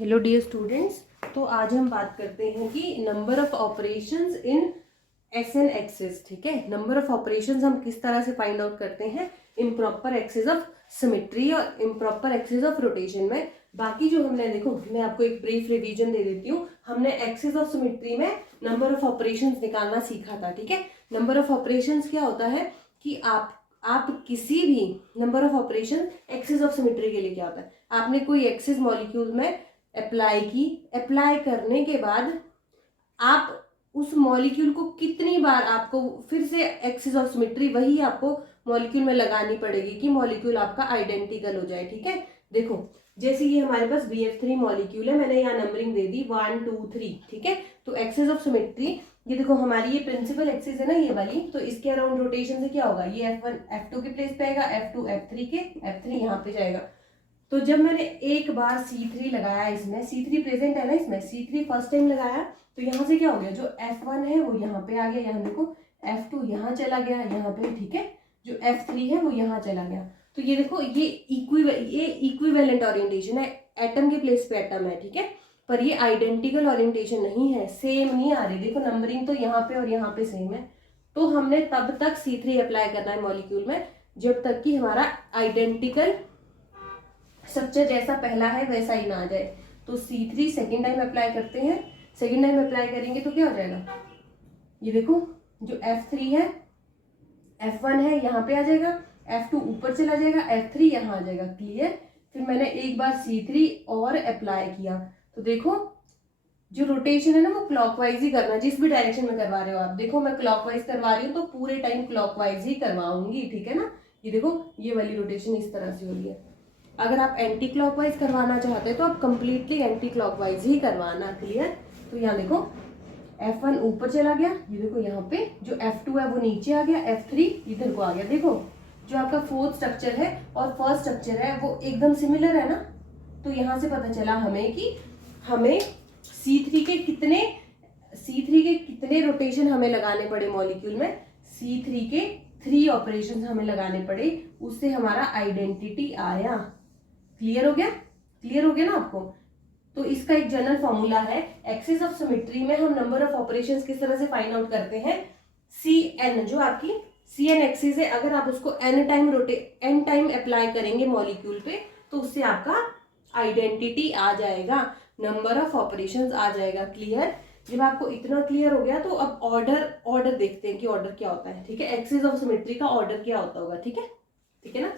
Hello dear students. तो आज हम बात करते हैं कि number of operations in S an axis. ठीक है, नंबर ऑफ ऑपरेशंस हम किस तरह से फाइंड आउट करते हैं इम्प्रॉपर एक्सिस ऑफ सिमेट्री और इम्प्रॉपर एक्सिस ऑफ रोटेशन में। बाकी जो हमने देखो, मैं आपको एक ब्रीफ रिवीजन दे देती हूँ। हमने एक्सिस ऑफ सिमेट्री में नंबर ऑफ ऑपरेशंस निकालना सीखा था। ठीक है, नंबर ऑफ ऑपरेशंस क्या होता है कि आप किसी भी number of operation axis of symmetry के लिए क्या होता है, आपने कोई एक्सिस मॉलिक्यूल में अप्लाई की, अप्लाई करने के बाद आप उस मॉलिक्यूल को कितनी बार आपको फिर से एक्सिस ऑफ सिमेट्री वही आपको मॉलिक्यूल में लगानी पड़ेगी कि मॉलिक्यूल आपका आइडेंटिकल हो जाए। ठीक है, देखो जैसे ये हमारे पास BF3 मॉलिक्यूल है, मैंने यहाँ नंबरिंग दे दी 1 2 3। ठीक है, तो एक्सिस ऑफ सिमेट्री ये देखो हमारी ये प्रिंसिपल एक्सिस है ना ये वाली, तो इसके अराउंड रोटेशन से क्या होगा, ये F1 F2 के प्लेस पे आएगा, F2 F3 के, F3 यहाँ पे जाएगा। तो जब मैंने एक बार C3 लगाया, इसमें C3 प्रेजेंट है ना, इसमें C3 फर्स्ट टाइम लगाया, तो यहाँ से क्या हो गया, जो F1 है वो यहाँ पे आ गया, यहाँ देखो F2 यहाँ चला गया यहाँ पे। ठीक है, जो F3 है वो यहाँ चला गया। तो ये देखो ये इक्विवेलेंट ओरिएंटेशन है, एटम के प्लेस पे एटम है। ठीक है, पर ये आइडेंटिकल ओरिएंटेशन नहीं है, सेम नहीं आ रही। देखो नंबरिंग तो यहाँ पे और यहाँ पे सेम है। तो हमने तब तक C3 अप्लाई करना है मॉलिक्यूल में जब तक कि हमारा आइडेंटिकल स्ट्रक्चर जैसा पहला है वैसा ही ना आ जाए। तो C3 सेकेंड टाइम अप्लाई करते हैं, सेकेंड टाइम अप्लाई करेंगे तो क्या हो जाएगा, ये देखो जो F3 है, F1 है यहाँ पे आ जाएगा, F2 ऊपर चला जाएगा, F3 यहाँ आ जाएगा। क्लियर। फिर मैंने एक बार C3 और अप्लाई किया, तो देखो जो रोटेशन है ना वो क्लॉकवाइज ही करना, जिस भी डायरेक्शन में करवा रहे हो आप। देखो मैं क्लॉकवाइज करवा रही हूँ तो पूरे टाइम क्लॉकवाइज ही करवाऊंगी। ठीक है ना, ये देखो ये वाली रोटेशन इस तरह से हो रही है। अगर आप एंटी क्लॉकवाइज करवाना चाहते हैं तो आप कंप्लीटली एंटी क्लॉकवाइज ही करवाना। क्लियर। तो यहाँ देखो F1 ऊपर चला गया, ये देखो यहाँ पे जो F2 है वो नीचे आ गया, F3 इधर को आ गया। देखो जो आपका फोर्थ स्ट्रक्चर है और फर्स्ट स्ट्रक्चर है वो एकदम सिमिलर है ना। तो यहाँ से पता चला हमें कि हमें C3 के कितने रोटेशन हमें लगाने पड़े मॉलिक्यूल में, C3 के 3 ऑपरेशन हमें लगाने पड़े, उससे हमारा आइडेंटिटी आया। क्लियर हो गया, क्लियर हो गया ना आपको। तो इसका एक जनरल फॉर्मूला है, एक्सिस ऑफ सिमेट्री में हम नंबर ऑफ ऑपरेशंस किस तरह से फाइंड आउट करते हैं। Cn जो आपकी Cn एक्सिस है, अगर आप उसको n टाइम अप्लाई करेंगे मॉलिक्यूल पे तो उससे आपका आइडेंटिटी आ जाएगा, नंबर ऑफ ऑपरेशंस आ जाएगा। क्लियर। जब आपको इतना क्लियर हो गया तो अब ऑर्डर देखते हैं कि ऑर्डर क्या होता है। ठीक है, एक्सिस ऑफ सिमेट्री का ऑर्डर क्या होता होगा। ठीक है, ठीक है ना।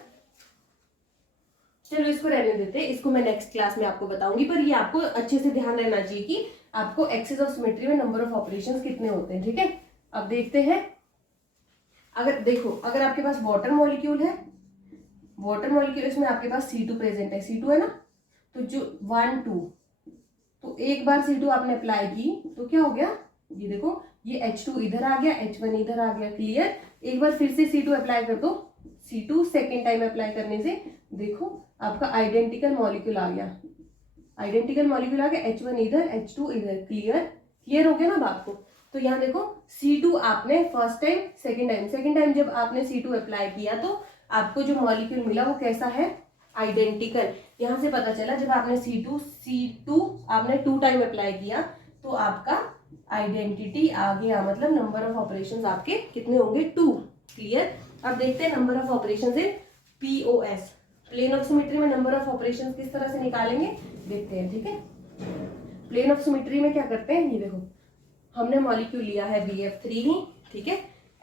चलो इसको रहने देते हैं, इसको मैं नेक्स्ट क्लास में आपको बताऊंगी, पर ये आपको अच्छे से ध्यान रहना चाहिए कि आपको एक्सिस ऑफ सिमेट्री में नंबर ऑफ ऑपरेशंस कितने होते हैं। ठीक है, अब देखते हैं। अगर आपके पास वाटर मॉलिक्यूल है, वाटर मॉलिक्यूल इसमें आपके पास C2 प्रेजेंट है, C2 है ना, तो जो 1 2, तो एक बार C2 आपने अप्लाई की तो क्या हो गया, ये देखो ये H2 इधर आ गया, H1 इधर आ गया। क्लियर। एक बार फिर से C2 अप्लाई कर दो, C2 सेकेंड टाइम अप्लाई करने से देखो आपका आइडेंटिकल मॉलिक्यूल आ गया, आइडेंटिकल मॉलिक्यूल आ गया, H1 इधर H2 इधर। क्लियर, क्लियर हो गया ना अब आपको। तो यहाँ देखो C2 आपने फर्स्ट टाइम सेकेंड टाइम जब आपने C2 अप्लाई किया तो आपको जो मॉलिक्यूल मिला वो कैसा है, आइडेंटिकल। यहाँ से पता चला जब आपने C2 आपने 2 टाइम अप्लाई किया तो आपका आइडेंटिटी आ गया, मतलब नंबर ऑफ ऑपरेशंस आपके कितने होंगे, 2। क्लियर। अब देखते हैं number of operations in POS, plane of symmetry में नंबर ऑफ ऑपरेशंस किस तरह से निकालेंगे देखते हैं। ठीक है, प्लेन ऑफ सिमेट्री में क्या करते हैं, ये देखो हमने मॉलिक्यूल लिया है BF3 ही। ठीक है,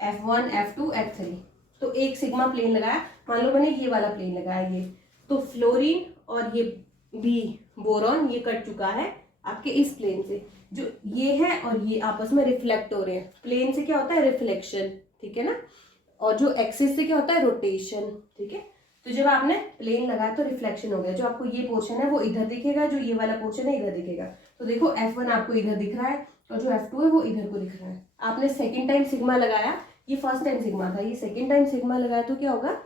F1 F2 F3, तो एक सिग्मा प्लेन लगाया, मान लो मैंने ये वाला प्लेन लगाया ये, तो फ्लोरीन और ये बी बोरॉन ये कट चुका है आपके इस प्लेन से, जो ये है और ये आपस में रिफ्लेक्ट हो रहे हैं। प्लेन से क्या होता है, रिफ्लेक्शन। ठीक है ना, और जो एक्सिस से क्या होता है, रोटेशन। ठीक है, तो जब आपने प्लेन लगाया तो रिफ्लेक्शन हो गया, जो आपको ये पोर्शन है वो इधर दिखेगा, जो ये वाला पोर्शन है इधर दिखेगा। तो देखो F1 आपको इधर दिख रहा है और जो F2 है वो इधर को दिख रहा है। आपने सेकेंड टाइम सिग्मा लगाया, ये फर्स्ट टाइम सिग्मा था, ये सेकेंड टाइम सिग्मा लगाया तो क्या होगा,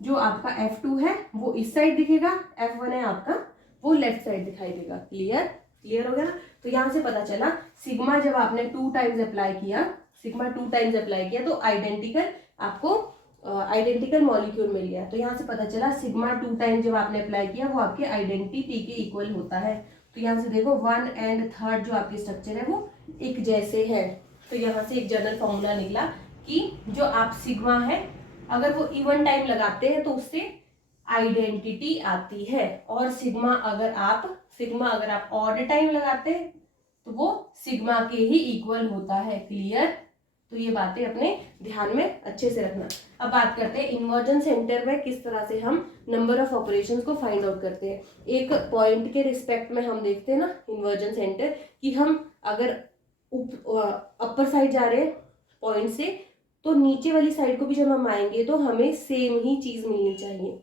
जो आपका F2 है वो इस साइड दिखेगा, F1 है आपका वो लेफ्ट साइड दिखाई देगा। क्लियर, क्लियर हो गया ना। तो यहाँ से पता चला सिग्मा जब आपने 2 टाइम्स अप्लाई किया, सिग्मा 2 टाइम्स अप्लाई किया तो आइडेंटिकल आपको आइडेंटिकल मॉलिक्यूल मिल गया। तो यहाँ से पता चला सिग्मा 2 टाइम जब आपने अप्लाई किया वो आपके आइडेंटिटी के इक्वल होता है। तो यहाँ से देखो 1 एंड 3 जो आपके स्ट्रक्चर है वो एक जैसे है। तो यहाँ से एक जनरल फॉर्मूला निकला कि जो आप सिग्मा है अगर वो इवन टाइम लगाते हैं तो उससे आइडेंटिटी आती है, और सिग्मा अगर आप ऑड टाइम लगाते हैं तो वो सिग्मा के ही इक्वल होता है। क्लियर? तो ये बातें अपने ध्यान में अच्छे से रखना। अब बात करते हैं इन्वर्जन सेंटर में किस तरह से हम नंबर ऑफ ऑपरेशंस को फाइंड आउट करते हैं। एक पॉइंट के रिस्पेक्ट में हम देखते हैं ना इन्वर्जन सेंटर कि हम अगर अपर साइड जा रहे हैं पॉइंट से तो नीचे वाली साइड को भी जब हम आएंगे तो हमें सेम ही चीज मिलनी चाहिए।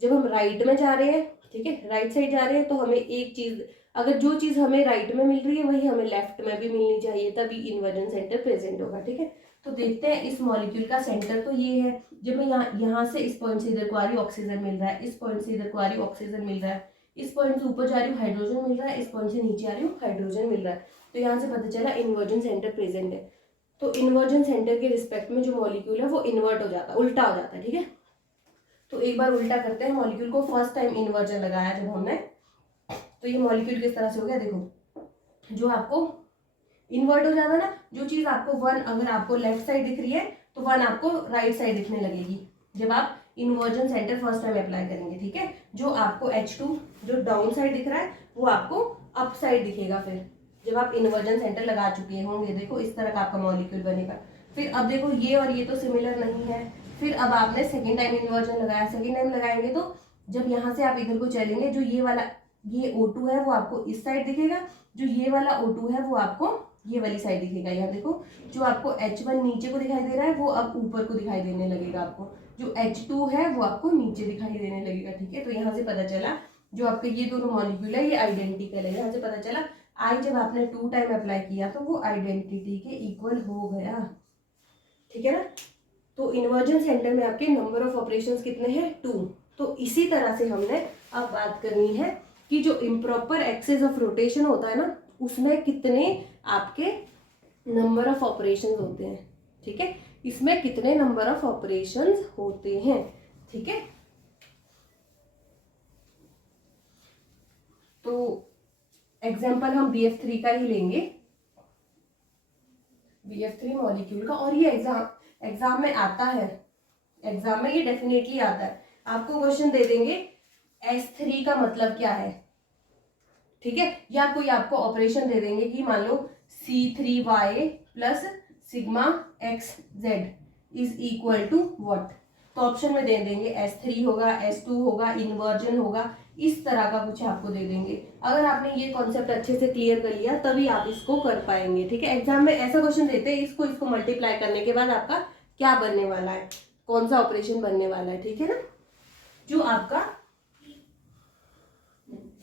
जब हम राइट में जा रहे हैं, ठीक है, राइट साइड जा रहे हैं तो हमें एक चीज, अगर जो चीज हमें राइट में मिल रही है वही हमें लेफ्ट में भी मिलनी चाहिए, तभी इन्वर्जन सेंटर प्रेजेंट होगा। ठीक है, तो देखते हैं इस मॉलिक्यूल का सेंटर तो ये है। जब मैं यहाँ से इस पॉइंट से इधर को आ रही हूँ ऑक्सीजन मिल रहा है, इस पॉइंट से इधर को आ रही हूँ ऑक्सीजन मिल रहा है, इस पॉइंट से ऊपर जा रही हूँ हाइड्रोजन मिल रहा है, इस पॉइंट से नीचे आ रही हूँ हाइड्रोजन मिल रहा है। तो यहाँ से पता चला इन्वर्जन सेंटर प्रेजेंट है। तो इन्वर्जन सेंटर के रिस्पेक्ट में जो मॉलिक्यूल है वो इन्वर्ट हो जाता है, उल्टा हो जाता है। ठीक है, तो एक बार उल्टा करते हैं मॉलिक्यूल को। फर्स्ट टाइम इन्वर्जन लगाया जब हमने, तो ये मॉलिक्यूल किस तरह से हो गया, देखो जो आपको इन्वर्ट हो जाता ना, जो चीज आपको 1 अगर आपको लेफ्ट साइड दिख रही है तो 1 आपको राइट साइड दिखने लगेगी जब आप inversion centre first time apply करेंगे। ठीक है, जो आपको H2 जो डाउन साइड दिख रहा है वो आपको अप साइड दिखेगा फिर जब आप इन्वर्जन सेंटर लगा चुके होंगे। देखो इस तरह का आपका मॉलिक्यूल बनेगा। फिर अब देखो ये और ये तो सिमिलर नहीं है। फिर अब आपने सेकेंड टाइम इन्वर्जन लगाया, सेकेंड टाइम लगाएंगे तो जब यहाँ से आप इधर को चलेंगे जो ये वाला ये O2 है वो आपको इस साइड दिखेगा, जो ये वाला O2 है वो आपको ये वाली साइड दिखेगा। यहाँ देखो जो आपको H1 नीचे को दिखाई दे रहा है वो अब ऊपर को दिखाई देने लगेगा, आपको जो H2 है वो आपको नीचे दिखाई देने लगेगा। ठीक है, तो यहाँ से पता चला जो आपके ये दोनों मॉलिक्यूल है ये आइडेंटिकल है। यहाँ से पता चला आई जब आपने 2 टाइम अप्लाई किया तो वो आइडेंटिटी के इक्वल हो गया। ठीक है ना, तो इन्वर्जन सेंटर में आपके नंबर ऑफ ऑपरेशंस कितने हैं, 2। तो इसी तरह से हमने अब बात करनी है कि जो इम्प्रॉपर एक्सिस ऑफ रोटेशन होता है ना उसमें कितने आपके नंबर ऑफ ऑपरेशंस होते हैं। ठीक है, इसमें कितने नंबर ऑफ ऑपरेशंस होते हैं। ठीक है, तो एग्जाम्पल हम BF3 का ही लेंगे, BF3 मॉलिक्यूल का। और ये एग्जाम में आता है, एग्जाम में ये डेफिनेटली आता है। आपको क्वेश्चन दे देंगे S3 का मतलब क्या है, ठीक है, या कोई आपको ऑपरेशन दे देंगे कि मान लो C3Y plus sigma XZ is equal to what, तो ऑप्शन में दे देंगे S3 होगा, S2 होगा, इन्वर्जन होगा, इस तरह का कुछ आपको दे देंगे। अगर आपने ये कॉन्सेप्ट अच्छे से क्लियर कर लिया तभी आप इसको कर पाएंगे। ठीक है, एग्जाम में ऐसा क्वेश्चन देते हैं इसको मल्टीप्लाई करने के बाद आपका क्या बनने वाला है, कौन सा ऑपरेशन बनने वाला है। ठीक है ना, जो आपका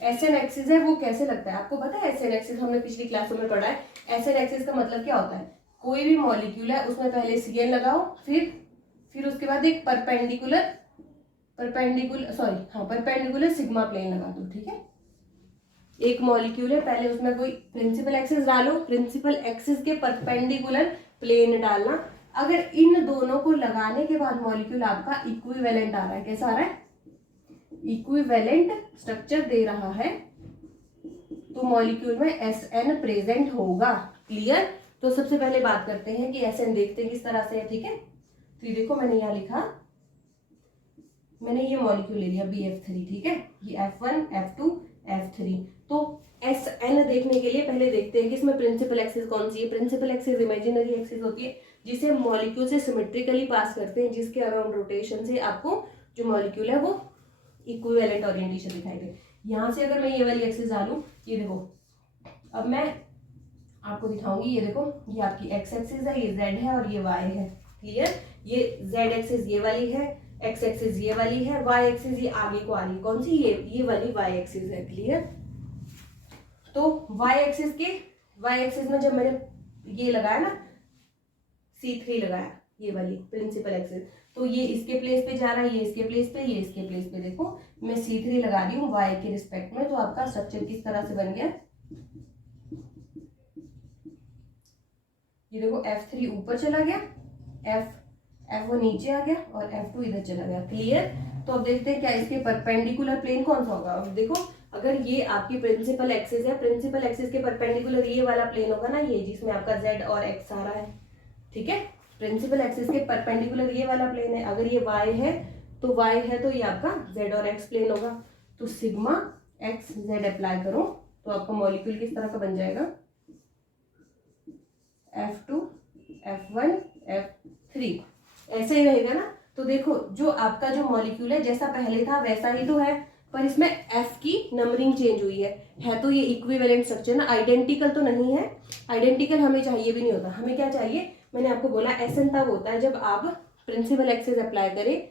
SN एक्सिस है वो कैसे लगता है आपको पता है। SN एक्सिस हमने पिछली क्लासों में पढ़ा है। SN एक्सिस का मतलब क्या होता है, कोई भी मॉलिक्यूल है उसमें पहले Cn लगाओ, फिर उसके बाद एक परपेंडिकुलर सिग्मा प्लेन लगा दो। ठीक है, एक मॉलिक्यूल है पहले उसमें कोई प्रिंसिपल एक्सिस डालो, प्रिंसिपल एक्सिस के परपेंडिकुलर प्लेन डालना। अगर इन दोनों को लगाने के बाद मॉलिक्यूल आपका इक्विवेलेंट आ रहा है, कैसा आ रहा है, इक्विवेलेंट स्ट्रक्चर दे रहा है, तो मॉलिक्यूल में SN प्रेजेंट होगा। क्लियर, तो सबसे पहले बात करते हैं कि SN देखते हैं किस तरह से है। ठीक है, तो ये देखो मैंने यहाँ लिखा, मैंने ये मॉलिक्यूल ले लिया BF3। ठीक है, ये F1 F2 F3। तो SN देखने के लिए पहले देखते हैं कि इसमें प्रिंसिपल एक्सिस कौन सी है। प्रिंसिपल एक्सिस इमेजिनरी एक्सिस होती है जिसे मॉलिक्यूल से सिमेट्रिकली पास करते हैं, जिसके अराउंड रोटेशन से आपको जो मॉलिक्यूल है वो इक्विवेलेंट ओरिएंटेशन दिखाई दे। यहाँ से अगर मैं ये वाली एक्सिस डालूं, ये देखो अब मैं आपको दिखाऊंगी, ये देखो ये आपकी X एक्सिस है, ये Z है और ये Y है। क्लियर, ये Z एक्सिस ये वाली है, X एक्सिस ये वाली है, Y एक्सिस ये आगे को आ रही है, कौन सी, ये वाली Y एक्सिस है। क्लियर, तो Y एक्सिस में जब मैंने ये लगाया ना C3 लगाया, ये वाली प्रिंसिपल एक्सिस, तो ये इसके प्लेस पे जा रहा है, ये इसके प्लेस पे, ये इसके प्लेस पे। देखो मैं C3 लगा रही हूँ Y के रिस्पेक्ट में, तो आपका स्ट्रक्चर किस तरह से बन गया, ये देखो F3 ऊपर चला गया, F1 नीचे आ गया और F2 इधर चला गया। क्लियर? तो अब देखते हैं क्या इसके परपेंडिकुलर प्लेन कौन सा होगा। अब देखो अगर ये आपकी प्रिंसिपल एक्सिस है, प्रिंसिपल एक्सिस के परपेंडिकुलर ये वाला प्लेन होगा ना, ये जिसमें आपका z और x आ रहा है, ठीक है। प्रिंसिपल एक्सिस के परपेंडिकुलर ये वाला प्लेन है। अगर ये y है तो y है तो ये आपका z और x प्लेन होगा। तो सिग्मा x z अप्लाई करो तो आपका मॉलिक्यूल किस तरह का बन जाएगा, F2 F1 F3, ऐसे ही रहेगा ना। तो देखो जो आपका जो मॉलिक्यूल है जैसा पहले था वैसा ही तो है, पर इसमें F की नंबरिंग चेंज हुई है तो ये इक्विवेलेंट स्ट्रक्चर ना, आइडेंटिकल तो नहीं है। आइडेंटिकल हमें चाहिए भी नहीं होता, हमें क्या चाहिए, मैंने आपको बोला एसएन तब होता है जब आप प्रिंसिपल एक्सिस अप्लाई करें,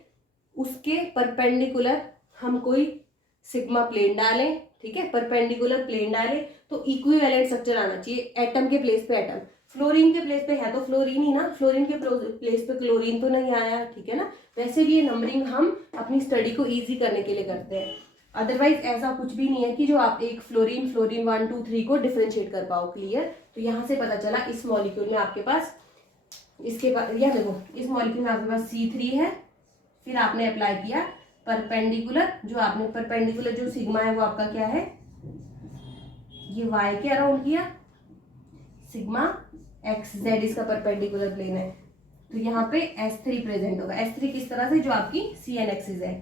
उसके परपेंडिकुलर हम कोई सिग्मा प्लेन डालें, ठीक है, परपेंडिकुलर प्लेन डालें तो इक्विवेलेंट स्ट्रक्चर आना चाहिए। एटम के प्लेस पे एटम, फ्लोरीन के प्लेस पे है तो फ्लोरीन ही ना, फ्लोरीन के प्लेस पे क्लोरीन तो नहीं आया, ठीक है ना। वैसे भी ये नंबरिंग हम अपनी स्टडी को इजी करने के लिए करते हैं, अदरवाइज ऐसा कुछ भी नहीं है कि जो आप एक फ्लोरीन 1 2 3 को डिफरेंशिएट कर पाओ। क्लियर? तो यहाँ से पता चला इस मॉलिक्यूल में आपके पास, इसके पास यह देखो इस मॉलिक्यूल में आपके पास C3 है, फिर आपने अप्लाई किया परपेंडिकुलर, जो आपने परपेंडिकुलर जो सिग्मा है वो आपका क्या है, ये y के अराउंड किया, सिग्मा एक्स जेड इसका परपेंडिकुलर प्लेन है, तो यहाँ पे S3 प्रेजेंट होगा। S3 किस तरह से, जो आपकी CN एक्सिस है,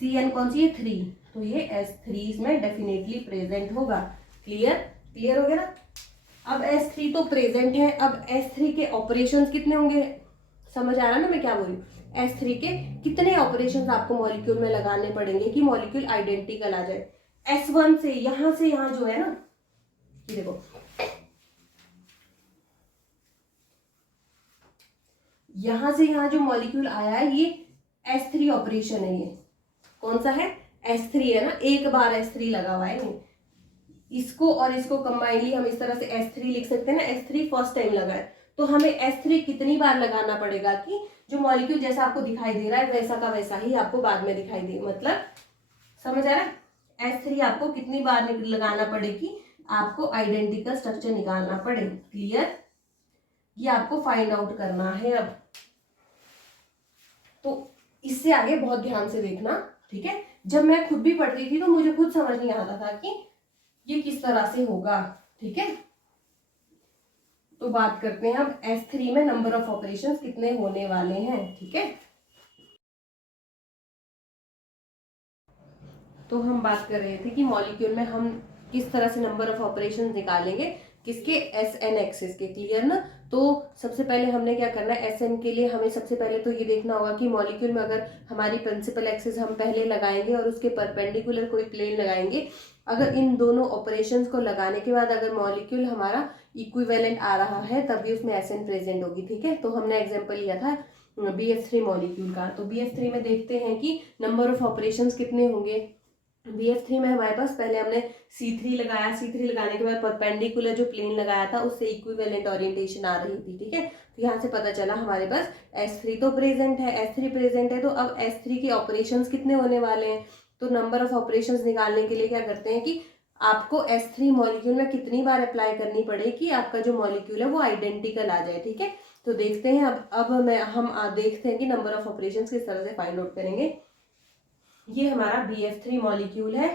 CN कौन सी है 3, तो ये S3 इसमें डेफिनेटली प्रेजेंट होगा। क्लियर? क्लियर हो गया ना। अब S3 तो प्रेजेंट है, अब S3 के ऑपरेशंस कितने होंगे, समझ आ रहा है ना मैं क्या बोल रही हूँ। S3 के कितने ऑपरेशंस आपको मॉलिक्यूल में लगाने पड़ेंगे कि मॉलिक्यूल आइडेंटिकल आ जाए। S1 से यहाँ जो है ना, ये देखो यहाँ से यहाँ जो मॉलिक्यूल आया है ये S3 ऑपरेशन है। ये कौन सा है, S3 है ना, एक बार S3 लगा हुआ है। इसको और इसको कंबाइनली हम इस तरह से S3 लिख सकते हैं ना, S3 फर्स्ट टाइम लगा है तो हमें S3 कितनी बार लगाना पड़ेगा कि जो मॉलिक्यूल जैसा आपको दिखाई दे रहा है वैसा का वैसा ही आपको बाद में दिखाई दे। मतलब समझ आ रहा है, S3 आपको कितनी बार लगाना पड़ेगी, आपको आइडेंटिकल स्ट्रक्चर निकालना पड़े। क्लियर? ये आपको फाइंड आउट करना है। अब तो इससे आगे बहुत ध्यान से देखना, ठीक है। जब मैं खुद भी पढ़ रही थी तो मुझे खुद समझ नहीं आता था कि ये किस तरह से होगा, ठीक है। तो बात करते हैं अब S3 में नंबर ऑफ ऑपरेशंस कितने होने वाले हैं, ठीक है। तो हम बात कर रहे थे कि मॉलिक्यूल में हम किस तरह से नंबर ऑफ ऑपरेशंस निकालेंगे, किसके, SN एक्सिस के। क्लियर ना। तो सबसे पहले हमने क्या करना है, SN के लिए हमें सबसे पहले तो ये देखना होगा कि मॉलिक्यूल में अगर हमारी प्रिंसिपल एक्सिस हम पहले लगाएंगे और उसके परपेंडिकुलर कोई प्लेन लगाएंगे, अगर इन दोनों ऑपरेशंस को लगाने के बाद अगर मॉलिक्यूल हमारा इक्विवेलेंट आ रहा है तभी उसमें SN प्रेजेंट होगी, ठीक है। तो हमने एग्जाम्पल लिया था BF3 मॉलिक्यूल का। तो BF3 में देखते हैं कि नंबर ऑफ ऑपरेशंस कितने होंगे। BF3 में हमारे पास पहले हमने C3 लगाया, C3 लगाने के बाद परपेंडिकुलर जो प्लेन लगाया था उससे इक्विवेलेंट ओरिएंटेशन आ रही थी, ठीक है। तो यहाँ से पता चला हमारे पास S3 तो प्रेजेंट है, S3 प्रेजेंट है, तो अब S3 के ऑपरेशंस कितने होने वाले हैं। तो नंबर ऑफ ऑपरेशंस निकालने के लिए क्या करते हैं कि आपको S3 मॉलिक्यूल में कितनी बार अप्लाई करनी पड़ेगी, आपका जो मॉलिक्यूल है वो आइडेंटिकल आ जाए, ठीक है। तो देखते हैं अब हम देखते हैं कि नंबर ऑफ ऑपरेशंस किस तरह से फाइंड आउट करेंगे। ये हमारा BF3 मॉलिक्यूल है।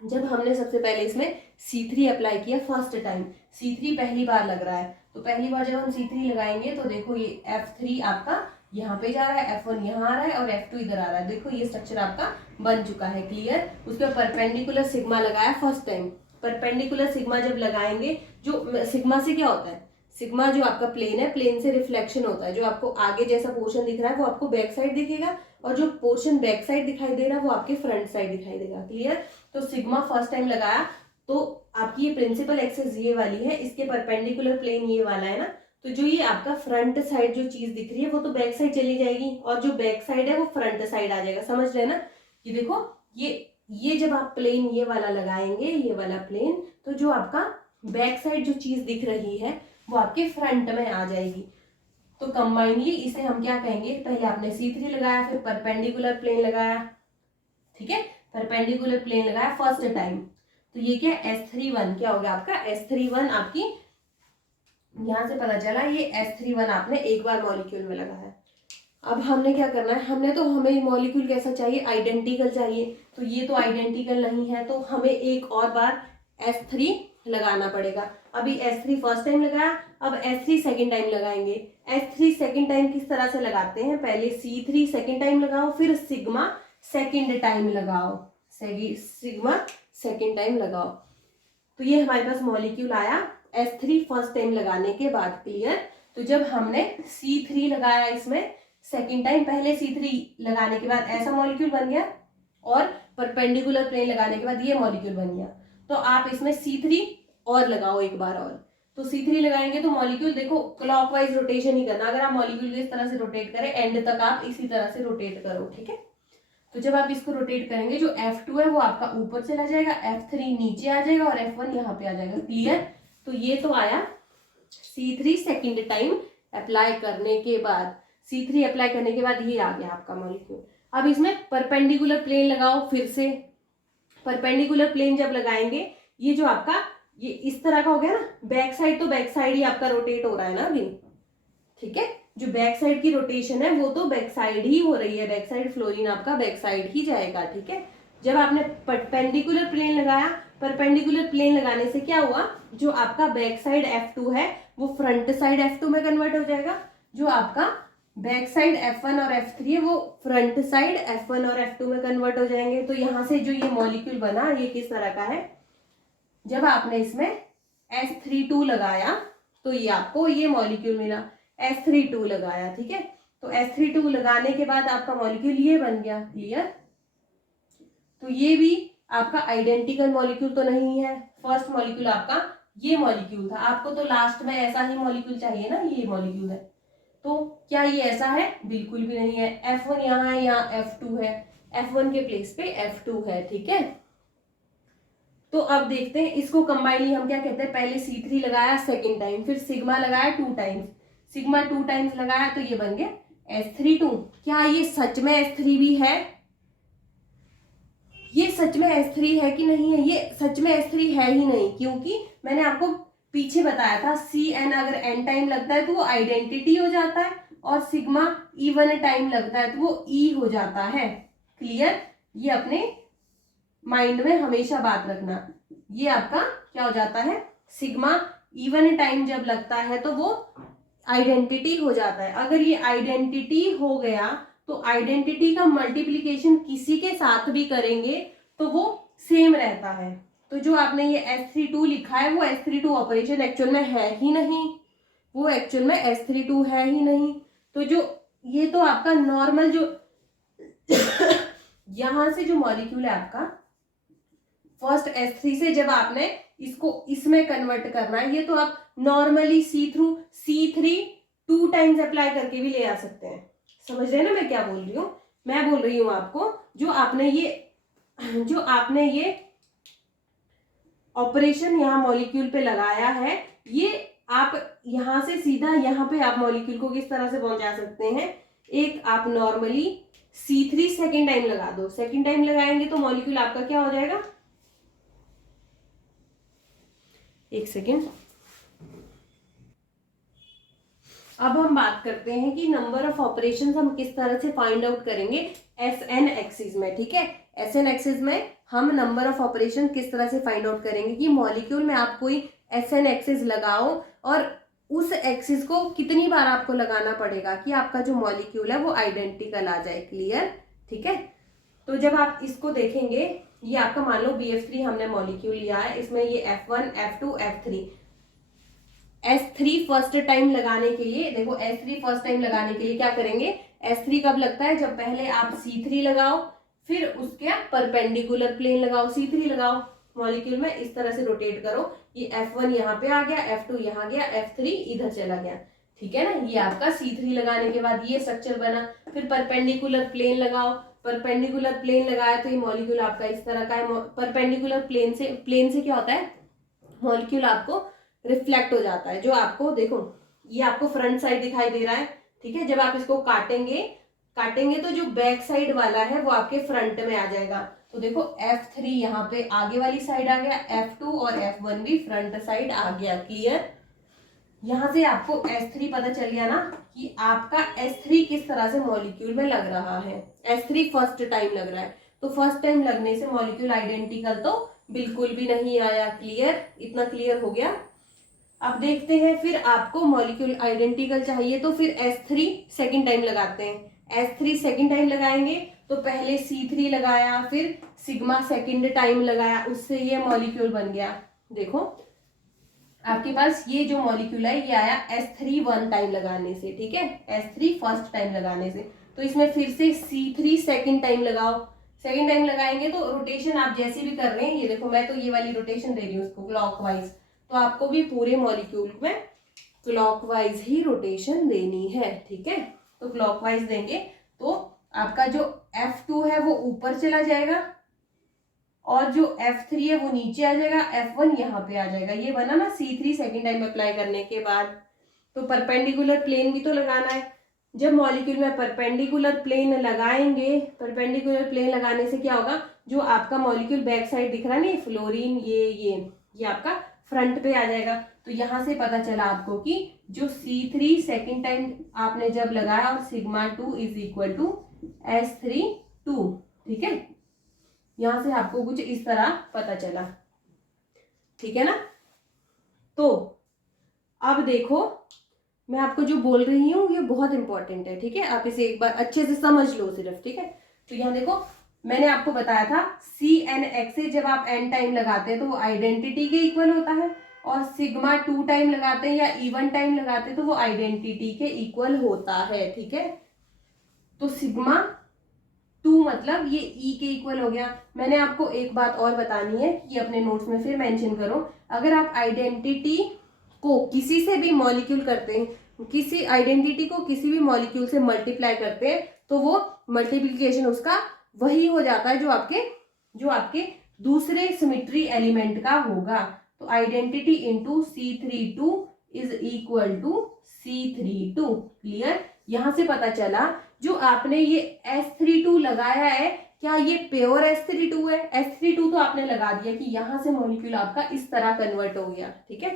जब हमने सबसे पहले इसमें C3 अप्लाई किया फर्स्ट टाइम, C3 पहली बार लग रहा है, तो पहली बार जब हम C3 लगाएंगे तो देखो ये F3 आपका यहाँ पे जा रहा है, F1 यहाँ आ रहा है और F2 इधर आ रहा है। देखो ये स्ट्रक्चर आपका बन चुका है। क्लियर? उसके परपेंडिकुलर सिग्मा लगाया फर्स्ट टाइम। परपेंडिकुलर सिग्मा जब लगाएंगे, जो सिग्मा से क्या होता है, सिग्मा जो आपका प्लेन है, प्लेन से रिफ्लेक्शन होता है। जो आपको आगे जैसा पोर्शन दिख रहा है वो आपको बैक साइड दिखेगा और जो पोर्शन बैक साइड दिखाई दे रहा है वो आपके फ्रंट साइड दिखाई देगा। क्लियर? तो सिग्मा फर्स्ट टाइम लगाया तो आपकी ये प्रिंसिपल एक्सिस ये वाली है, इसके परपेंडिकुलर प्लेन ये वाला है ना, तो जो ये आपका फ्रंट साइड जो चीज दिख रही है वो तो बैक साइड चली जाएगी और जो बैक साइड है वो फ्रंट साइड आ जाएगा। समझ रहे हैं ना। ये देखो ये जब आप प्लेन ये वाला लगाएंगे, ये वाला प्लेन, तो जो आपका बैक साइड जो चीज दिख रही है वो आपके फ्रंट में आ जाएगी। तो कंबाइनली इसे हम क्या कहेंगे, पहले आपने C3 लगाया, फिर परपेंडिकुलर प्लेन लगाया, ठीक है, परपेंडिकुलर प्लेन लगाया फर्स्ट टाइम, तो ये क्या S31 क्या हो गया आपका S31 आपकी, यहां से पता चला ये S31 आपने एक बार मॉलिक्यूल में लगाया। अब हमने क्या करना है, हमें मॉलिक्यूल कैसा चाहिए, आइडेंटिकल चाहिए। तो ये तो आइडेंटिकल नहीं है, तो हमें एक और बार S3 लगाना पड़ेगा। अभी S3 फर्स्ट टाइम लगाया, अब S3 सेकेंड टाइम लगाएंगे। S3 सेकेंड टाइम किस तरह से लगाते हैं, पहले C3 सेकेंड टाइम लगाओ, फिर सिग्मा सेकेंड टाइम लगाओ, सिग्मा सेकेंड टाइम लगाओ। तो ये हमारे पास मॉलिक्यूल आया S3 फर्स्ट टाइम लगाने के बाद। क्लियर। तो जब हमने C3 लगाया इसमें सेकेंड टाइम, पहले C3 लगाने के बाद ऐसा मॉलिक्यूल बन गया, और परपेंडिकुलर प्लेन लगाने के बाद ये मॉलिक्यूल बन गया। तो आप इसमें C3 और लगाओ एक बार और। तो C3 लगाएंगे तो मॉलिक्यूल देखो क्लॉकवाइज रोटेशन ही करना। अगर आप मॉलिक्यूल को इस तरह से रोटेट करें, एंड तक आप इसी तरह से रोटेट करो, ठीक है। तो जब आप इसको रोटेट करेंगे, जो F2 है वो आपका ऊपर चला जाएगा, F3 नीचे आ जाएगा और F1 यहाँ पे आ जाएगा। क्लियर। तो ये तो आया C3 सेकेंड टाइम अप्लाई करने के बाद। C3 अप्लाई करने के बाद ये आ गया आपका मॉलिक्यूल। अब इसमें परपेंडिकुलर प्लेन लगाओ फिर से। परपेंडिकुलर प्लेन जब लगाएंगे, ये जो आपका ये इस तरह का हो गया ना, बैक साइड, तो बैक साइड ही आपका रोटेट हो रहा है ना अभी, ठीक है। जो बैक साइड की रोटेशन है वो तो बैक साइड ही हो रही है, बैक साइड फ्लोरीन आपका बैक साइड ही जाएगा, ठीक है। जब आपने परपेंडिकुलर प्लेन लगाया, परपेंडिकुलर प्लेन लगाने से क्या हुआ, जो आपका बैक साइड F2 है वो फ्रंट साइड F2 में कन्वर्ट हो जाएगा। जो आपका बैक साइड F1 और F3 है वो फ्रंट साइड F1 और F2 में कन्वर्ट हो जाएंगे। तो यहां से जो ये मॉलिक्यूल बना, ये किस तरह का है, जब आपने इसमें S32 लगाया तो ये आपको ये मॉलिक्यूल मिला। S32 लगाया, ठीक है। तो S32 लगाने के बाद आपका मॉलिक्यूल ये बन गया। क्लियर। तो ये भी आपका आइडेंटिकल मॉलिक्यूल तो नहीं है। फर्स्ट मॉलिक्यूल आपका ये मॉलिक्यूल था, आपको तो लास्ट में ऐसा ही मॉलिक्यूल चाहिए ना, ये मॉलिक्यूल है। तो क्या ये ऐसा है, बिल्कुल भी नहीं है। F1 यहाँ है, यहाँ F2 है, F1 के प्लेस पे F2 है, ठीक है। तो अब देखते हैं इसको कंबाइनली हम क्या कहते हैं। पहले C3 लगाया सेकेंड टाइम, फिर सिग्मा लगाया 2 टाइम्स, सिग्मा 2 टाइम्स लगाया तो ये बन गया S32। क्या ये सच में S3 भी है, ये सच में S3 है कि नहीं है, ये सच में S3 है ही नहीं, क्योंकि मैंने आपको पीछे बताया था CN अगर N टाइम लगता है तो वो आइडेंटिटी हो जाता है, और सिग्मा E1 टाइम लगता है तो वो E हो जाता है। क्लियर। ये अपने माइंड में हमेशा बात रखना। ये आपका क्या हो जाता है, सिग्मा E1 टाइम जब लगता है तो वो आइडेंटिटी हो जाता है। अगर ये आइडेंटिटी हो गया तो आइडेंटिटी का मल्टीप्लीकेशन किसी के साथ भी करेंगे तो वो सेम रहता है। तो जो आपने ये S32 लिखा है वो S32 ऑपरेशन एक्चुअल में है ही नहीं, वो एक्चुअल में S32 है ही नहीं। तो जो ये तो आपका नॉर्मल जो यहां से जो मॉलिक्यूल है आपका फर्स्ट S3 से जब आपने इसको इसमें कन्वर्ट करना है, ये तो आप नॉर्मली C3 2 टाइम्स अप्लाई करके भी ले आ सकते हैं। समझ रहे हैं ना मैं क्या बोल रही हूँ। मैं बोल रही हूँ आपको जो आपने ये ऑपरेशन यहाँ मॉलिक्यूल पे लगाया है, ये आप यहां से सीधा यहाँ पे आप मॉलिक्यूल को किस तरह से पहुंचा सकते हैं। एक आप नॉर्मली C3 सेकेंड टाइम लगा दो, सेकेंड टाइम लगाएंगे तो मॉलिक्यूल आपका क्या हो जाएगा, एक सेकेंड। अब हम बात करते हैं कि नंबर ऑफ ऑपरेशंस हम किस तरह से फाइंड आउट करेंगे SN एक्सिस में, ठीक है। SN एक्सिस में हम नंबर ऑफ ऑपरेशन किस तरह से फाइंड आउट करेंगे कि मॉलिक्यूल में आप कोई SN एक्सिस लगाओ और उस एक्सिस को कितनी बार आपको लगाना पड़ेगा कि आपका जो मॉलिक्यूल है वो आइडेंटिकल आ जाए। क्लियर, ठीक है। तो जब आप इसको देखेंगे, ये आपका मान लो BF3 हमने मॉलिक्यूल लिया है, इसमें ये F1 F2 F3, S3 first time लगाने के लिए देखो, S3 फर्स्ट टाइम लगाने के लिए क्या करेंगे, S3 कब लगता है, जब पहले आप C3 लगाओ, फिर उसके परपेंडिकुलर प्लेन लगाओ, C3 लगाओ, मॉलिक्यूल में इस तरह से रोटेट करो, ये F1 यहाँ पे आ गया, F2 यहाँ गया, F3 इधर चला गया, ठीक है ना। ये आपका C3 लगाने के बाद ये स्ट्रक्चर बना। फिर परपेंडिकुलर प्लेन लगाओ, परपेंडिकुलर प्लेन लगाया तो ये मॉलिक्यूल आपका इस तरह का है। परपेंडिकुलर प्लेन से क्या होता है, मॉलिक्यूल आपको रिफ्लेक्ट हो जाता है। जो आपको देखो ये आपको फ्रंट साइड दिखाई दे रहा है, ठीक है। जब आप इसको काटेंगे तो जो बैक साइड वाला है वो आपके फ्रंट में आ जाएगा। तो देखो F3 यहाँ पे आगे वाली साइड आ गया, F2 और F1 भी फ्रंट साइड आ गया। क्लियर। यहाँ से आपको S3 पता चल गया ना कि आपका S3 किस तरह से मॉलिक्यूल में लग रहा है। S3 फर्स्ट टाइम लग रहा है, तो फर्स्ट टाइम लगने से मॉलिक्यूल आइडेंटिकल तो बिल्कुल भी नहीं आया। क्लियर, इतना क्लियर हो गया। अब देखते हैं, फिर आपको मॉलिक्यूल आइडेंटिकल चाहिए तो फिर S3 सेकेंड टाइम लगाते हैं। S3 सेकेंड टाइम लगाएंगे तो पहले C3 लगाया, फिर सिग्मा सेकेंड टाइम लगाया, उससे ये मॉलिक्यूल बन गया। देखो आपके पास ये जो मॉलिक्यूल है ये आया S3 वन टाइम लगाने से, ठीक है, S3 फर्स्ट टाइम लगाने से। तो इसमें फिर से C3 सेकेंड टाइम लगाओ। सेकेंड टाइम लगाएंगे तो रोटेशन आप जैसे भी कर रहे हैं, ये देखो मैं तो ये वाली रोटेशन दे रही हूँ उसको क्लॉकवाइज, तो आपको भी पूरे मॉलिक्यूल में क्लॉकवाइज ही रोटेशन देनी है, ठीक है। तो क्लॉकवाइज देंगे तो आपका जो F2 है वो ऊपर चला जाएगा और जो F3 है वो नीचे आ जाएगा, F1 यहाँ पे आ जाएगा। ये बना ना C3 सेकेंड टाइम अप्लाई करने के बाद। तो परपेंडिकुलर प्लेन भी तो लगाना है। जब मॉलिक्यूल में परपेंडिकुलर प्लेन लगाएंगे, परपेंडिकुलर प्लेन लगाने से क्या होगा, जो आपका मॉलिक्यूल बैक साइड दिख रहा है ना फ्लोरीन, ये आपका फ्रंट पे आ जाएगा। तो यहाँ से पता चला आपको कि जो C3 सेकेंड टाइम आपने जब लगाया और sigma 2 is equal to S3(2), ठीक है। यहां से आपको कुछ इस तरह पता चला, ठीक है ना। तो अब देखो मैं आपको जो बोल रही हूँ ये बहुत इंपॉर्टेंट है, ठीक है। आप इसे एक बार अच्छे से समझ लो सिर्फ, ठीक है। तो यहाँ देखो मैंने आपको बताया था CNX से जब आप n टाइम लगाते हैं तो वो आइडेंटिटी के इक्वल होता है, और सिग्मा 2 टाइम लगाते हैं या इवन टाइम लगाते हैं तो वो आइडेंटिटी के इक्वल होता है, ठीक है। तो सिग्मा 2 मतलब ये E के इक्वल हो गया। मैंने आपको एक बात और बतानी है, ये अपने नोट्स में फिर मेंशन करो। अगर आप आइडेंटिटी को किसी से भी मॉलिक्यूल करते हैं, किसी आइडेंटिटी को किसी भी मॉलिक्यूल से मल्टीप्लाई करते हैं तो वो मल्टीप्लीकेशन उसका वही हो जाता है जो आपके दूसरे सिमेट्री एलिमेंट का होगा। तो identity into C32 is equal to C32। Clear, यहां से पता चला जो आपने ये S32 लगाया है, क्या ये प्योर S32 है। S32 तो आपने लगा दिया कि यहां से मॉलिक्यूल आपका इस तरह कन्वर्ट हो गया, ठीक है।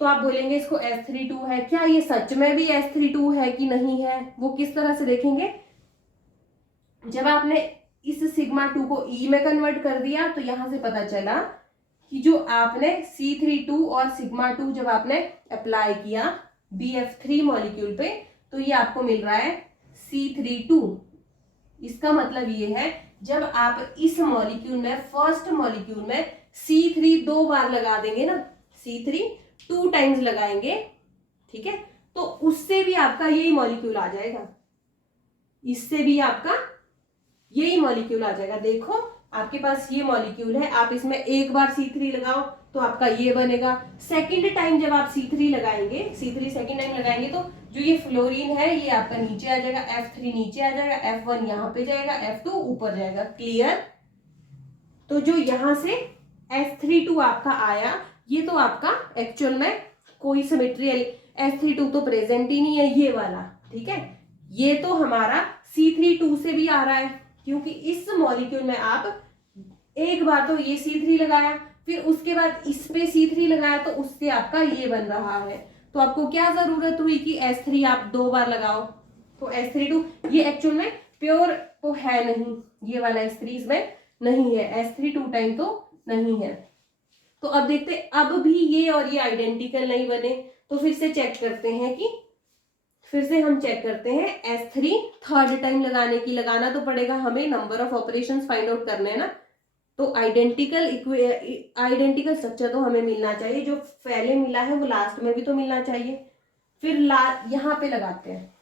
तो आप बोलेंगे इसको S32 है, क्या ये सच में भी S32 है कि नहीं है, वो किस तरह से देखेंगे। जब आपने इस सिग्मा 2 को E में कन्वर्ट कर दिया तो यहां से पता चला कि जो आपने C32 और सिग्मा 2 जब आपने अप्लाई किया BF3 मॉलिक्यूल पे तो ये आपको मिल रहा है C32। इसका मतलब ये है जब आप इस मॉलिक्यूल में फर्स्ट मॉलिक्यूल में C3 दो बार लगा देंगे ना, C3 2 टाइम्स लगाएंगे, ठीक है, तो उससे भी आपका यही मॉलिक्यूल आ जाएगा, इससे भी आपका यही मॉलिक्यूल आ जाएगा। देखो आपके पास ये मॉलिक्यूल है, आप इसमें एक बार C3 लगाओ तो आपका ये बनेगा। सेकेंड टाइम जब आप C3 लगाएंगे, C3 सेकेंड टाइम लगाएंगे तो जो ये फ्लोरीन है ये आपका नीचे आ जाएगा, F3 नीचे आ जाएगा, F1 यहाँ पे जाएगा, F2 ऊपर जाएगा। क्लियर, तो जो यहां से S32 आपका आया ये तो आपका एक्चुअल में कोई सिमेट्री S32 तो प्रेजेंट ही नहीं है ये वाला, ठीक है। ये तो हमारा C32 से भी आ रहा है क्योंकि इस मॉलिक्यूल में आप एक बार तो ये C3 लगाया, फिर उसके बाद इस पे C3 लगाया तो उससे आपका ये बन रहा है। तो आपको क्या जरूरत हुई कि S3 आप दो बार लगाओ। तो S32 ये एक्चुअल में प्योर तो है नहीं, ये वाला S3 इसमें नहीं है, S3 2 टाइम तो नहीं है। तो अब देखते अब भी ये और ये आइडेंटिकल नहीं बने तो फिर से चेक करते हैं कि फिर से हम चेक करते हैं S3 थर्ड टाइम लगाने की लगाना तो पड़ेगा हमें, number of operations find out करने हैं ना। तो आइडेंटिकल स्ट्रक्चर तो हमें मिलना चाहिए, जो पहले मिला है वो लास्ट में भी तो मिलना चाहिए। फिर यहाँ पे लगाते हैं,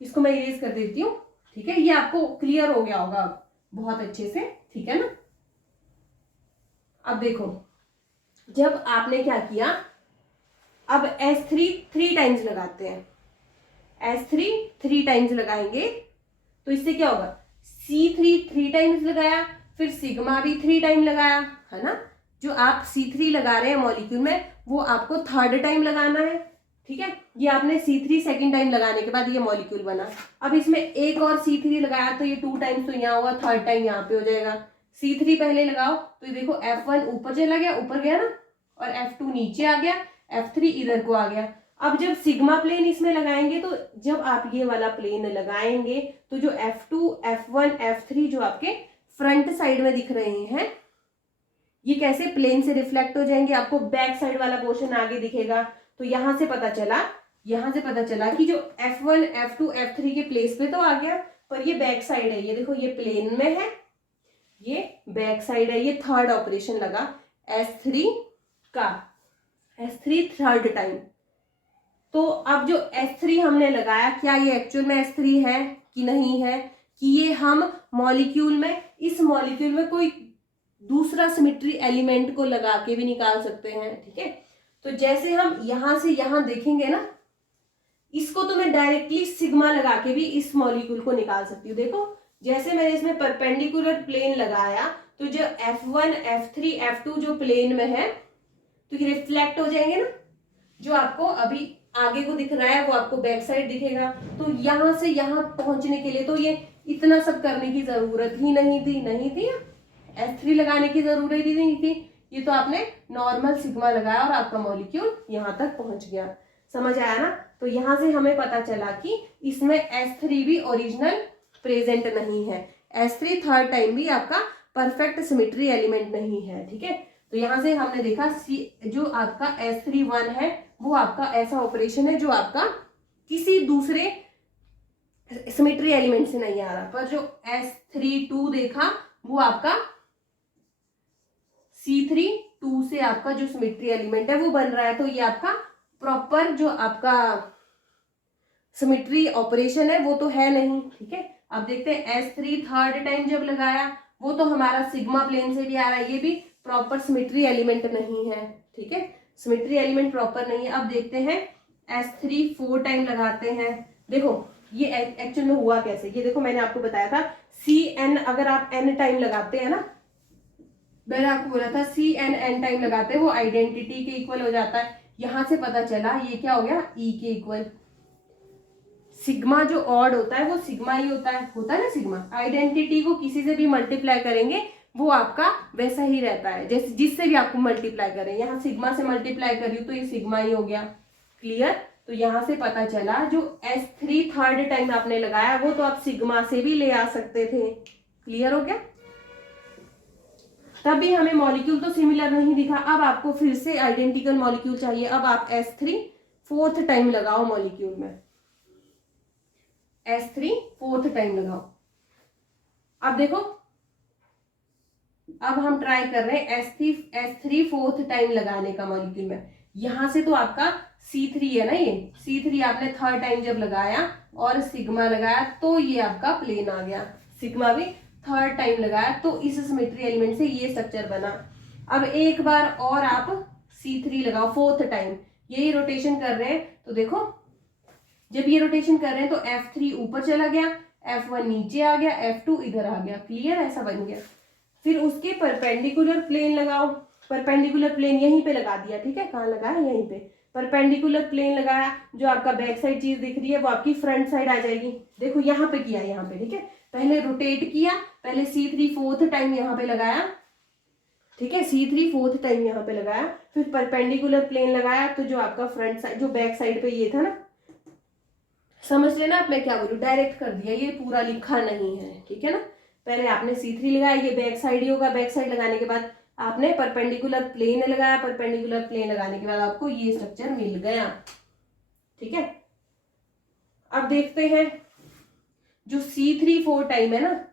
इसको मैं इरेज कर देती हूँ, ठीक है। ये आपको क्लियर हो गया होगा बहुत अच्छे से, ठीक है ना। अब देखो जब आपने क्या किया, अब S3 3 टाइम्स लगाते हैं, S3 3 टाइम्स लगाएंगे तो इससे क्या होगा, C3 3 टाइम्स लगाया, फिर सिग्मा भी 3 टाइम लगाया, है ना। जो आप C3 लगा रहे हैं मॉलिक्यूल में वो आपको थर्ड टाइम लगाना है, ठीक है। ये आपने C3 सेकेंड टाइम लगाने के बाद ये मॉलिक्यूल बना। अब इसमें एक और C3 लगाया तो ये 2 टाइम्स तो यहाँ होगा, थर्ड टाइम यहाँ पे हो जाएगा। C3 पहले लगाओ तो ये देखो F1 ऊपर चला गया, ऊपर गया ना, और F2 नीचे आ गया, F3 इधर को आ गया। अब जब सिग्मा प्लेन इसमें लगाएंगे तो जब आप ये वाला प्लेन लगाएंगे तो जो F2, F1, F3 जो आपके फ्रंट साइड में दिख रहे हैं ये कैसे प्लेन से रिफ्लेक्ट हो जाएंगे, आपको बैक साइड वाला पोर्शन आगे दिखेगा। तो यहां से पता चला कि जो F1, F2, F3 के प्लेस पे तो आ गया, पर ये बैक साइड है, ये देखो ये प्लेन में है, ये बैक साइड है, ये थर्ड ऑपरेशन लगा S3 का, S3 थर्ड टाइम। तो अब जो S3 हमने लगाया, क्या ये एक्चुअल में S3 है कि नहीं है, कि ये हम मॉलिक्यूल में, इस मॉलिक्यूल में कोई दूसरा सिमेट्री एलिमेंट को लगा के भी निकाल सकते हैं, ठीक है। तो जैसे हम यहां से यहां देखेंगे ना, इसको तो मैं डायरेक्टली सिग्मा लगा के भी इस मॉलिक्यूल को निकाल सकती हूँ। देखो जैसे मैंने इसमें परपेंडिकुलर प्लेन लगाया तो जो F1, F3, F2 जो प्लेन में है तो ये रिफ्लेक्ट हो जाएंगे ना, जो आपको अभी आगे को दिख रहा है वो आपको बैक साइड दिखेगा। तो यहां से यहां पहुंचने के लिए तो ये इतना सब करने की जरूरत ही नहीं थी S3 लगाने की जरूरत ही नहीं थी, ये तो आपने नॉर्मल सिग्मा लगाया और आपका मॉलिक्यूल यहां तक पहुंच गया। समझ आया ना। तो यहां से हमें पता चला कि इसमें S3 भी ओरिजिनल प्रेजेंट नहीं है, S3 थर्ड टाइम भी आपका परफेक्ट सिमेट्री एलिमेंट नहीं है, ठीक है। तो यहां से हमने देखा जो आपका S31 है वो आपका ऐसा ऑपरेशन है जो आपका किसी दूसरे सिमेट्री एलिमेंट से नहीं आ रहा, पर जो S32 देखा वो आपका C32 से आपका जो सिमेट्री एलिमेंट है वो बन रहा है। तो ये आपका प्रॉपर जो आपका सिमेट्री ऑपरेशन है वो तो है नहीं, ठीक है। अब देखते हैं S3 थर्ड टाइम जब लगाया वो तो हमारा सिग्मा प्लेन से भी आ रहा है, ये भी प्रॉपर सिमेट्री एलिमेंट नहीं है, ठीक है, सिमेट्री एलिमेंट प्रॉपर नहीं है। अब देखते हैं S3 फोर टाइम लगाते हैं। देखो ये एक्चुअल में हुआ कैसे, ये देखो मैंने आपको बताया था CN अगर आप N टाइम लगाते हैं ना, मैंने आपको बोला था CN N टाइम लगाते हैं वो आइडेंटिटी के इक्वल हो जाता है। यहां से पता चला ये क्या हो गया E के इक्वल। सिग्मा जो ऑड होता है वो सिग्मा ही होता है ना सिग्मा। आइडेंटिटी को किसी से भी मल्टीप्लाई करेंगे वो आपका वैसा ही रहता है, जैसे जिससे भी आपको मल्टीप्लाई करें, यहाँ सिग्मा से मल्टीप्लाई करी तो ये सिग्मा ही हो गया। क्लियर। तो यहां से पता चला जो S3 थर्ड टाइम आपने लगाया वो तो आप सिग्मा से भी ले आ सकते थे। क्लियर हो गया। तब भी हमें मॉलिक्यूल तो सिमिलर नहीं दिखा, अब आपको फिर से आइडेंटिकल मॉलिक्यूल चाहिए। अब आप S3 फोर्थ टाइम लगाओ मॉलिक्यूल में, S3 फोर्थ टाइम लगाओ। अब देखो अब हम ट्राई कर रहे हैं S3 फोर्थ टाइम लगाने का मॉलिक्यूल में। यहां से तो आपका C3 है ना, ये C3 आपने थर्ड टाइम जब लगाया और सिग्मा लगाया तो ये आपका प्लेन आ गया। सिग्मा भी थर्ड टाइम लगाया तो इस सिमेट्री एलिमेंट से ये स्ट्रक्चर बना। अब एक बार और आप C3 लगाओ फोर्थ टाइम, यही रोटेशन कर रहे हैं तो देखो जब ये रोटेशन कर रहे हैं तो F3 ऊपर चला गया, F1 नीचे आ गया, F2 इधर आ गया। क्लियर, ऐसा बन गया। फिर उसके परपेंडिकुलर प्लेन लगाओ, परपेंडिकुलर प्लेन यहीं पे लगा दिया, ठीक है, कहाँ लगाया, यहीं पे परपेंडिकुलर प्लेन लगाया। जो आपका बैक साइड चीज दिख रही है वो आपकी फ्रंट साइड आ जाएगी। देखो यहाँ पे किया, यहाँ पे, ठीक है, पहले रोटेट किया, पहले C3 फोर्थ टाइम यहाँ पे लगाया, ठीक है, C3 फोर्थ टाइम यहाँ पे लगाया, फिर परपेंडिकुलर प्लेन लगाया तो जो आपका फ्रंट साइड जो बैक साइड पे ये था ना, समझ लेना आप मैं क्या बोलूँ, डायरेक्ट कर दिया, ये पूरा लिखा नहीं है, ठीक है ना। पहले आपने C3 लगाया, ये बैक साइड ही होगा, बैक साइड लगाने के बाद आपने परपेंडिकुलर प्लेन लगाया, परपेंडिकुलर प्लेन लगाने के बाद आपको ये स्ट्रक्चर मिल गया, ठीक है। अब देखते हैं जो C3 फोर टाइम है ना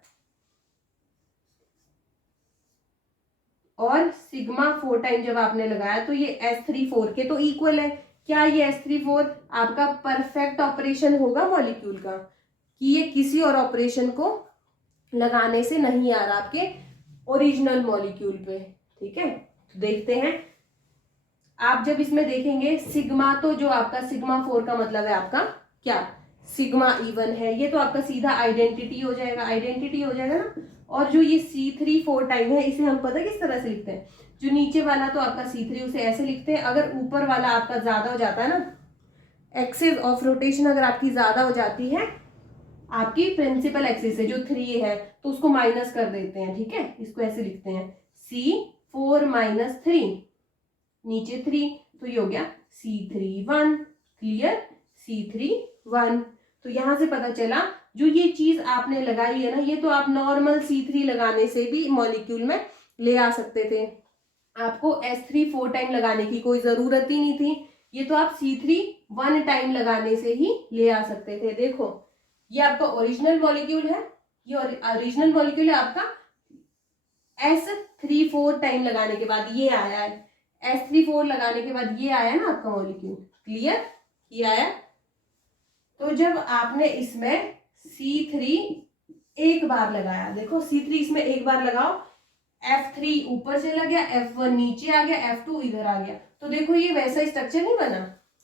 और सिग्मा फोर टाइम जब आपने लगाया तो ये S3 फोर के तो इक्वल है। क्या ये S3 फोर आपका परफेक्ट ऑपरेशन होगा मॉलिक्यूल का, कि ये किसी और ऑपरेशन को लगाने से नहीं आ रहा आपके ओरिजिनल मॉलिक्यूल पे, ठीक है। तो देखते हैं, आप जब इसमें देखेंगे सिग्मा, तो जो आपका सिग्मा फोर का मतलब है आपका क्या, सिग्मा इवन है, ये तो आपका सीधा आइडेंटिटी हो जाएगा ना। और जो ये C3 फोर टाइम है इसे हम पता किस तरह से लिखते हैं, जो नीचे वाला तो आपका C3 उसे ऐसे लिखते हैं, अगर ऊपर वाला आपका ज्यादा हो जाता है ना, एक्सिस ऑफ रोटेशन अगर आपकी ज्यादा हो जाती है आपकी प्रिंसिपल एक्सिस से जो 3 है तो उसको माइनस कर देते हैं, ठीक है, इसको ऐसे लिखते हैं C4 - 3, नीचे 3 तो ये हो गया C3 1, क्लियर, C3 1। तो यहां से पता चला जो ये चीज आपने लगाई है ना, ये तो आप नॉर्मल C3 लगाने से भी मॉलिक्यूल में ले आ सकते थे, आपको S3 4 टाइम लगाने की कोई जरूरत ही नहीं थी। ये तो आप C3 1 टाइम लगाने से ही ले आ सकते थे। देखो ये आपका ओरिजिनल मॉलिक्यूल है, ये ओरिजिनल मॉलिक्यूल है आपका, S3 4 टाइम लगाने के बाद ये आया है, S3 4 लगाने के बाद ये आया ना आपका मॉलिक्यूल, क्लियर, ये आया। तो जब आपने इसमें C3 एक बार लगाया, देखो C3 इसमें एक बार लगाओ, F3 ऊपर चला गया, F1 नीचे आ गया, F2 इधर आ गया, तो देखो ये वैसा स्ट्रक्चर नहीं बना।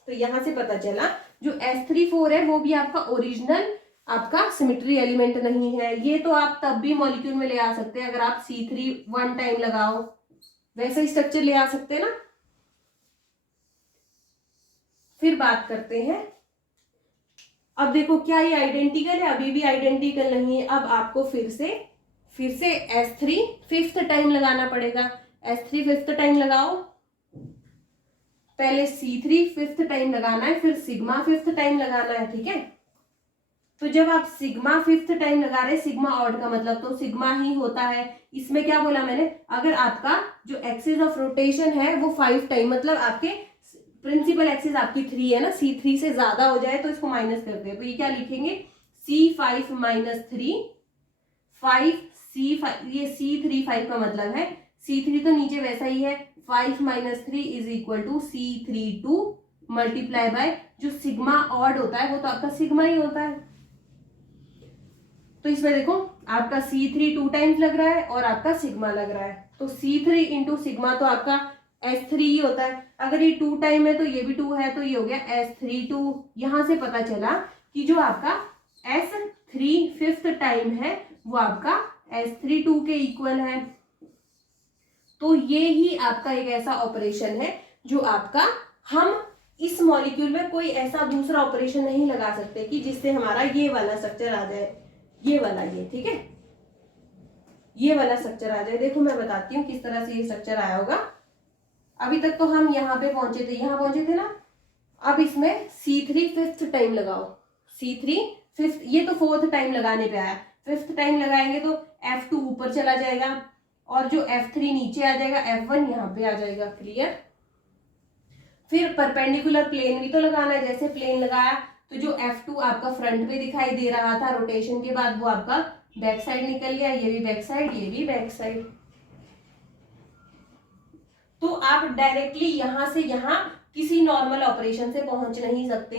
तो यहां से पता चला जो S3 4 है वो भी आपका ओरिजिनल आपका सिमेट्री एलिमेंट नहीं है। ये तो आप तब भी मॉलिक्यूल में ले आ सकते हैं अगर आप C3 1 टाइम लगाओ, वैसा स्ट्रक्चर ले आ सकते हैं ना। फिर बात करते हैं, अब देखो क्या ये आइडेंटिकल है, अभी भी आइडेंटिकल नहीं है। अब आपको फिर से S3 5th टाइम लगाना पड़ेगा। S3 5th टाइम लगाओ, पहले C3 5th टाइम लगाना है, फिर सिग्मा 5th टाइम लगाना है, ठीक है। तो जब आप सिग्मा 5th टाइम लगा रहे हैं, सिग्मा ऑड का मतलब तो सिग्मा ही होता है। इसमें क्या बोला मैंने, अगर आपका जो एक्सिस ऑफ रोटेशन है वो 5 टाइम, मतलब आपके प्रिंसिपल एक्सिस आपकी 3 है ना, C3 से ज्यादा हो जाए तो इसको माइनस करते हैं, तो ये क्या लिखेंगे, C5 - 3 5 C5, ये C3 5 का मतलब है C3 तो नीचे वैसा ही है, 5 - 3 = C3 2 मल्टीप्लाई बाय जो सिग्मा ऑड होता है वो तो आपका सिग्मा ही होता है। तो इसमें देखो आपका C3 2 टाइम्स लग रहा है और आपका सिग्मा लग रहा है, तो C3 × सिग्मा तो आपका S3 ही होता है। अगर ये 2 टाइम है तो ये भी 2 है, तो ये हो गया S3 2। यहां से पता चला कि जो आपका S3 5th टाइम है वो आपका S3 2 के इक्वल है। तो ये ही आपका एक ऐसा ऑपरेशन है जो आपका, हम इस मॉलिक्यूल में कोई ऐसा दूसरा ऑपरेशन नहीं लगा सकते कि जिससे हमारा ये वाला स्ट्रक्चर आ जाए, ये वाला, ये ठीक है, ये वाला स्ट्रक्चर आ जाए। देखो मैं बताती हूँ किस तरह से ये स्ट्रक्चर आया होगा। अभी तक तो हम यहाँ पे पहुंचे थे, यहाँ पहुंचे थे ना। अब इसमें C3 5th टाइम लगाओ, C3 5th, ये तो 4th टाइम लगाने पे आया, 5th टाइम लगाएंगे तो F2 ऊपर चला जाएगा और जो F3 नीचे आ जाएगा, F1 यहाँ पे आ जाएगा, क्लियर। फिर परपेंडिकुलर प्लेन भी तो लगाना है, जैसे प्लेन लगाया तो जो F2 आपका फ्रंट पे दिखाई दे रहा था रोटेशन के बाद वो आपका बैक साइड निकल गया, ये भी बैक साइड, ये भी बैक साइड। तो आप डायरेक्टली यहां से यहां किसी नॉर्मल ऑपरेशन से पहुंच नहीं सकते।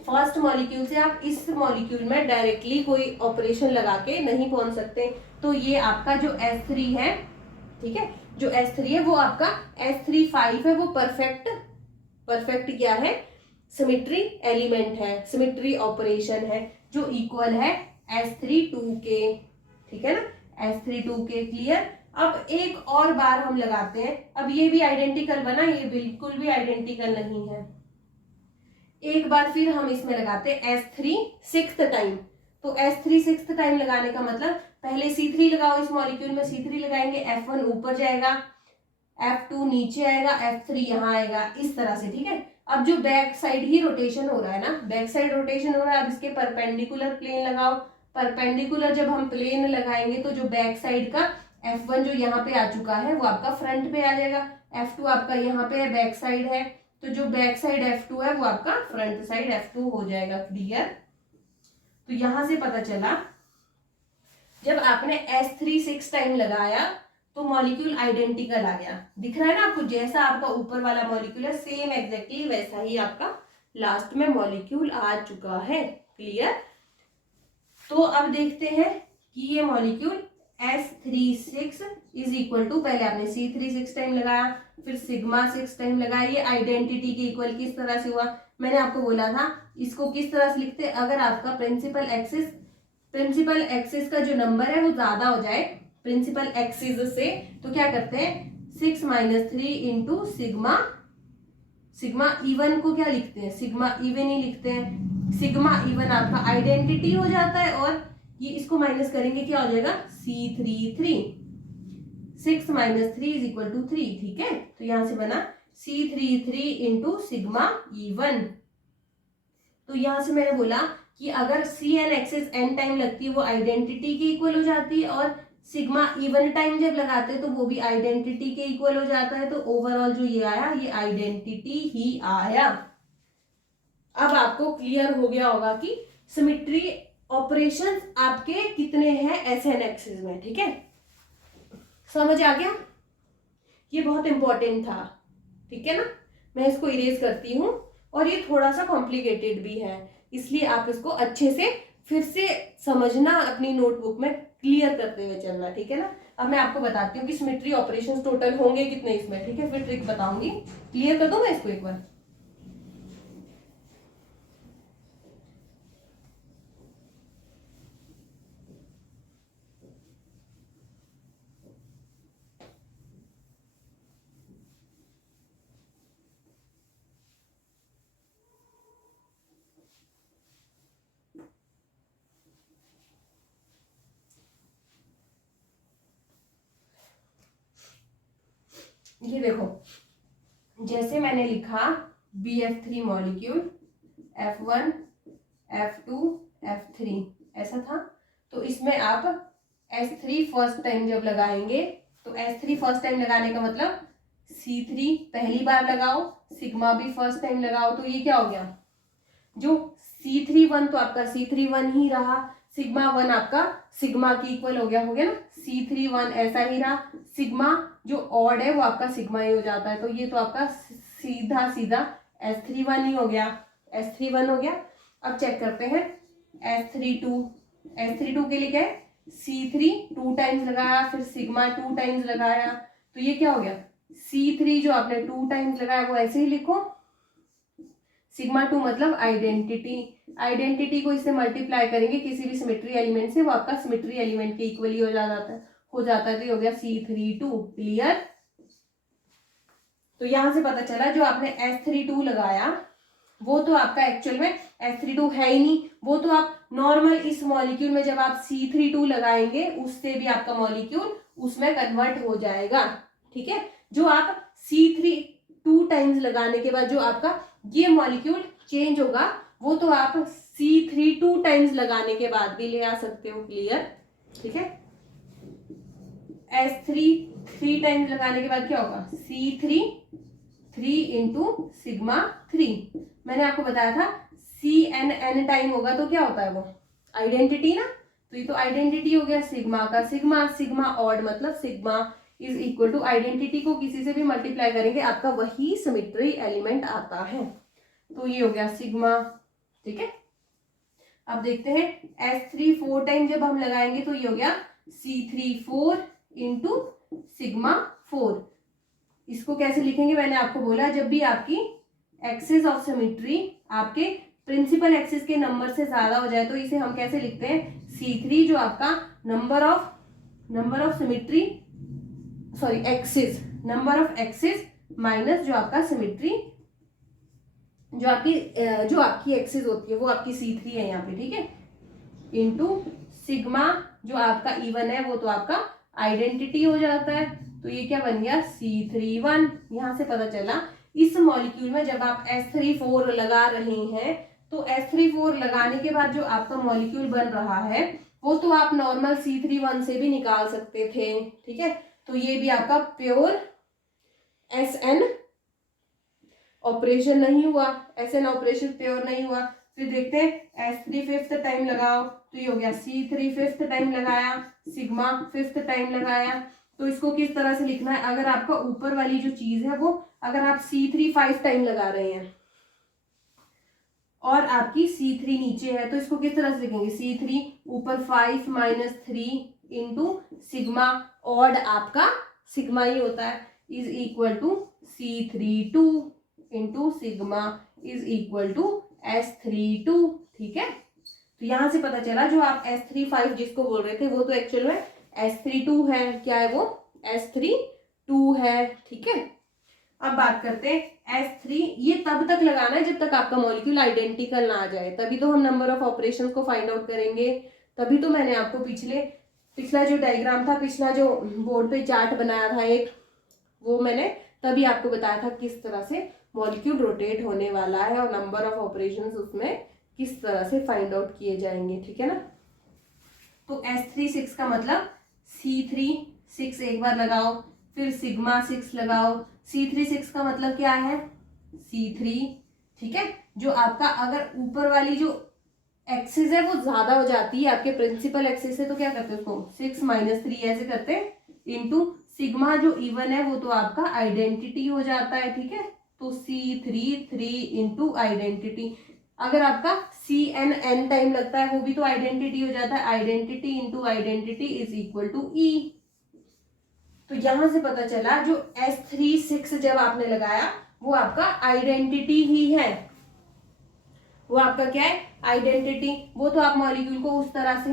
फर्स्ट मॉलिक्यूल से आप इस मॉलिक्यूल में डायरेक्टली कोई ऑपरेशन लगा के नहीं पहुंच सकते। तो ये आपका जो S3 है, ठीक है, जो S3 है वो आपका S3 5 है, वो परफेक्ट क्या है, सिमेट्री एलिमेंट है, सिमेट्री ऑपरेशन है जो इक्वल है S3 2 के, ठीक है ना, S3 2 के, क्लियर। अब एक और बार हम लगाते हैं, अब ये भी आइडेंटिकल बना, ये बिल्कुल भी आइडेंटिकल नहीं है। एक बार फिर हम इसमें लगाते हैं S3 6th टाइम। तो S3 6th टाइम लगाने का मतलब पहले C3 लगाओ, इस मॉलिक्यूल में C3 लगाएंगे, F1 ऊपर जाएगा, F2 नीचे आएगा, F3 यहाँ आएगा, इस तरह से, ठीक है। अब जो बैक साइड ही रोटेशन हो रहा है ना, बैक साइड रोटेशन हो रहा है, अब इसके परपेंडिकुलर प्लेन लगाओ। परपेंडिकुलर जब हम प्लेन लगाएंगे तो जो बैक साइड का F1 जो यहाँ पे आ चुका है वो आपका फ्रंट पे आ जाएगा, F2 आपका यहाँ पे है, बैक साइड है, तो जो बैक साइड F2 है वो आपका फ्रंट साइड F2 हो जाएगा, क्लियर। तो यहां से पता चला जब आपने S3 6 टाइम लगाया तो मॉलिक्यूल आइडेंटिकल आ गया, दिख रहा है ना आपको, जैसा आपका ऊपर वाला मॉलिक्यूल है सेम एग्जैक्टली वैसा ही आपका लास्ट में मॉलिक्यूल आ चुका है, क्लियर। तो अब देखते हैं कि ये मॉलिक्यूल S36 = पहले आपने C3 6 टाइम लगाया, फिर सिग्मा 6 टाइम लगाया, ये आइडेंटिटी के इक्वल किस तरह से हुआ, मैंने आपको बोला था इसको किस तरह से लिखते हैं, अगर आपका प्रिंसिपल एक्सिस का जो नंबर है वो ज्यादा हो जाए प्रिंसिपल एक्सिस से, तो क्या करते हैं 6 - 3 × सिग्मा इवन को क्या लिखते हैं, सिग्मा इवन ही लिखते हैं। सिग्मा इवन आपका आइडेंटिटी हो जाता है और ये इसको माइनस करेंगे क्या हो जाएगा C33, 6 - 3 = 3, ठीक है। तो यहां से बना C33 × सिग्मा इवन, तो यहाँ से मैंने बोला कि अगर C n axis n time लगती है वो आइडेंटिटी के इक्वल हो जाती है, और सिग्मा इवन टाइम जब लगाते हैं तो वो भी आइडेंटिटी के इक्वल हो जाता है। तो ओवरऑल जो ये आया ये आइडेंटिटी ही आया। अब आपको क्लियर हो गया होगा कि सिमेट्री ऑपरेशंस आपके कितने हैं एस एन एक्सिस में। ठीक है, समझ आ गया? ये बहुत इंपॉर्टेंट था। ठीक है ना, मैं इसको इरेज करती हूँ, और ये थोड़ा सा कॉम्प्लिकेटेड भी है, इसलिए आप इसको अच्छे से फिर से समझना, अपनी नोटबुक में क्लियर करते हुए चलना। ठीक है ना, अब मैं आपको बताती हूँ कि सिमेट्री ऑपरेशंस टोटल होंगे कितने इसमें। ठीक है, फिर ट्रिक बताऊंगी। क्लियर कर दूं मैं इसको एक बार? ये देखो, जैसे मैंने लिखा BF3 molecule F1 F2 F3 ऐसा था, तो इसमें आप S3 फर्स्ट टाइम जब लगाएंगे, तो S3 फर्स्ट टाइम लगाने का मतलब C3 पहली बार लगाओ, सिग्मा भी फर्स्ट टाइम लगाओ, तो ये क्या हो गया, जो C31 तो आपका C31 ही रहा, सिग्मा 1 आपका सिग्मा की इक्वल हो गया ना, C31 ऐसा ही रहा, सिग्मा जो ऑड है वो आपका सिग्मा ही हो जाता है, तो ये तो आपका सीधा सीधा S31 ही हो गया, S31 हो गया। अब चेक करते हैं S32 के लिए क्या है, C3 2 टाइम्स लगाया, फिर सिग्मा 2 टाइम्स लगाया, तो ये क्या हो गया, C3 जो आपने 2 टाइम्स लगाया वो ऐसे ही लिखो, सिग्मा 2 मतलब आइडेंटिटी को इससे मल्टीप्लाई करेंगे किसी भी सिमेट्री एलिमेंट से, वो आपका सिमेट्री एलिमेंट के इक्वली हो जाता है, तो ये हो गया C32। क्लियर? तो यहां से पता चला जो आपने S32 लगाया वो तो आपका एक्चुअल में S32 है ही नहीं, वो तो आप नॉर्मल इस मॉलिक्यूल में जब आप C32 लगाएंगे उससे भी आपका मॉलिक्यूल उसमें कन्वर्ट हो जाएगा। ठीक है, जो आप C32 टाइम्स लगाने के बाद जो आपका ये मॉलिक्यूल चेंज होगा वो तो आप C32 टाइम्स लगाने के बाद भी ले आ सकते हो। क्लियर? ठीक है, S3 टाइम्स लगाने के बाद क्या होगा, C3 3 इंटू सिग्मा 3। मैंने आपको बताया था CN टाइम होगा तो क्या होता है वो आइडेंटिटी ना, तो ये तो आइडेंटिटी हो गया सिग्मा का, सिग्मा ऑड मतलब sigma is equal to identity को किसी से भी मल्टीप्लाई करेंगे आपका वही सिमेट्री एलिमेंट आता है, तो ये हो गया सिग्मा। ठीक है, अब देखते हैं S3 4 टाइम जब हम लगाएंगे तो ये हो गया C3 4 इंटू सिग्मा 4। इसको कैसे लिखेंगे, मैंने आपको बोला जब भी आपकी एक्सिस ऑफ सिमेट्री आपके प्रिंसिपल एक्सिस के नंबर से ज्यादा हो जाए तो इसे हम कैसे लिखते हैं, C3 जो आपका number of symmetry sorry axis, number of axis minus जो आपका सिमेट्री जो आपकी एक्सिस होती है वो आपकी C3 है यहाँ पे। ठीक है, इंटू सिग्मा जो आपका इवन है वो तो आपका आइडेंटिटी हो जाता है, तो ये क्या बन गया C31। यहां से पता चला इस मॉलिक्यूल में जब आप S34 लगा रहे हैं तो S34 लगाने के बाद जो आपका मॉलिक्यूल बन रहा है वो तो आप नॉर्मल C31 से भी निकाल सकते थे। ठीक है, तो ये भी आपका प्योर SN ऑपरेशन नहीं हुआ, SN ऑपरेशन प्योर नहीं हुआ। फिर देखते हैं S3 फिफ्थ टाइम लगाओ तो ये हो गया C3 फिफ्थ टाइम लगाया, सिग्मा फिफ्थ टाइम लगाया, तो इसको किस तरह से लिखना है, अगर आपका ऊपर वाली जो चीज है वो अगर आप C3 5 टाइम लगा रहे हैं और आपकी C3 नीचे है तो इसको किस तरह से लिखेंगे, C3 ऊपर 5 माइनस 3 इंटू सिग्मा ऑड आपका सिग्मा ही होता है is equal to C32 into sigma is equal to S32। ठीक है, तो यहां से पता चला जो आप S35 जिसको बोल रहे थे वो तो एक्चुअल में S32 है, क्या है वो S32 है। ठीक है, अब बात करते हैं S3, ये तब तक लगाना है जब तक आपका मॉलिक्यूल आइडेंटिकल ना आ जाए, तभी तो हम नंबर ऑफ ऑपरेशंस को फाइंड आउट करेंगे। तभी तो मैंने आपको पिछला जो डायग्राम था, पिछला जो बोर्ड पे चार्ट बनाया था एक, वो मैंने तभी आपको बताया था किस तरह से मॉलिक्यूल रोटेट होने वाला है और नंबर ऑफ ऑपरेशंस उसमें किस तरह से फाइंड आउट किए जाएंगे, ठीक है ना। तो S3 6 का मतलब C3 6 एक बार लगाओ, फिर सिग्मा 6 लगाओ। C3 6 का मतलब क्या है, C3, ठीक है। जो आपका अगर ऊपर वाली जो एक्सिस है वो ज्यादा हो जाती है आपके प्रिंसिपल एक्सिस से, तो क्या करते हैं उसको 6 - 3 ऐसे करते हैं, इंटू सिग्मा जो इवन है वो तो आपका आइडेंटिटी हो जाता है, ठीक है। तो C3 3 इंटू आइडेंटिटी, अगर आपका CN टाइम लगता है वो भी तो आइडेंटिटी हो जाता है, identity into identity is equal to E। तो यहां से पता चला जो S3 6 जब आपने लगाया वो आपका आइडेंटिटी ही है, वो आपका क्या है, आइडेंटिटी। वो तो आप मॉलिक्यूल को उस तरह से,